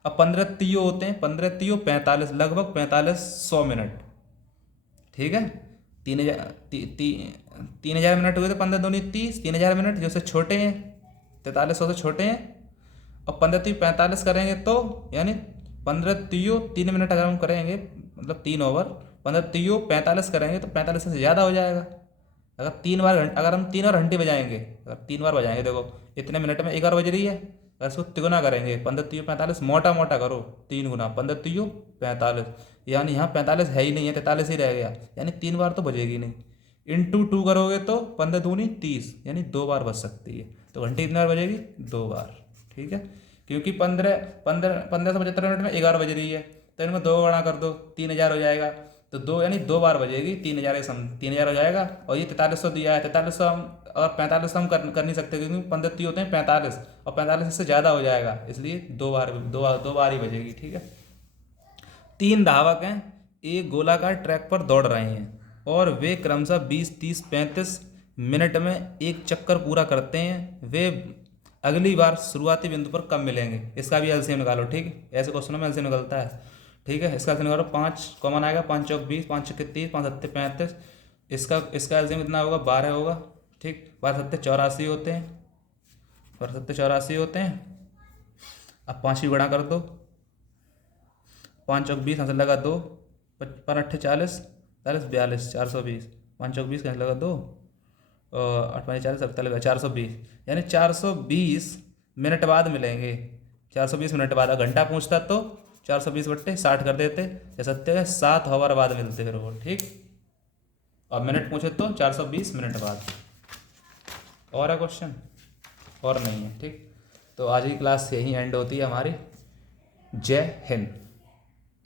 अब 15 तियो होते हैं, 15 तियो 45, लगभग 4500 मिनट। ठीक है, 3000 मिनट हुए तो 15 दूनी 30, 3000 मिनट जो से छोटे हैं, 4300 से छोटे हैं। और 15 तियो 45 करेंगे तो यानी 15 तियो 3 मिनट अगर हम करेंगे, मतलब 3 ओवर, 15 तियो 45 करेंगे तो 45 से ज़्यादा हो जाएगा। अगर 3 बार अगर हम 3 बार घंटी बजाएंगे, अगर 3 बार बजाएंगे, देखो इतने मिनट में एक बार बज रही है, अगर इसको तिगुना करेंगे, 15 तियो 45, मोटा मोटा करो, 3 गुना 15 तियो 45, यानी यहाँ 45 है ही नहीं है, 43 ही रह गया, यानी 3 बार तो बजेगी नहीं। इंटू 2 करोगे तो 15 दूनी 30, यानी 2 बार बज सकती है। तो घंटी कितनी बार बजेगी? 2 बार। ठीक है, क्योंकि 1575 मिनट में 11 बज रही है, तो इनमें 2 गुणा कर दो, 3000 हो जाएगा। तो 2 यानी 2 बार बजेगी, 3000 हो जाएगा। और ये 4300 दिया है, 4300 हम और 4500 हम कर नहीं सकते, क्योंकि 15 30 होते हैं 45, और 45 इससे ज़्यादा हो जाएगा, इसलिए 2 बार ही बजेगी। ठीक है, 3 धावक हैं, एक गोलाकार ट्रैक पर दौड़ रहे हैं और वे क्रमशः 20 30 35 मिनट में एक चक्कर पूरा करते हैं वे अगली बार शुरुआती बिंदु पर कब मिलेंगे, इसका भी एलसीएम निकालो। ठीक है, ऐसे क्वेश्चनों में एलसीएम निकलता है। ठीक है, इसका एलसीएम निकालो। 5 कॉमन आएगा, 5 चौक 20, 5 छक्के 30, 5 सत्ते 35। इसका एलसीएम कितना होगा, 12 होगा। ठीक, 12 सत्ते 84 होते हैं, 12 सत्ते 84 होते हैं। अब 5 की गुणा कर दो, 5 चौक 20 यहाँ से लगा 2, 5 अट्ठे 40, 40 42, 420, 5 चौक 20 कहीं से लगा 2 और 8 5 40 47, 420, यानी 420 मिनट बाद मिलेंगे। 420 मिनट बाद, अगर घंटा पूछता तो 420/60 कर देते, या सत्य 7 आवर बाद मिलते फिर वो। ठीक, और मिनट पूछे तो 420 मिनट बाद। और है क्वेश्चन? और नहीं है। ठीक, तो आज की क्लास यहीं एंड होती है हमारी। जय हिंद।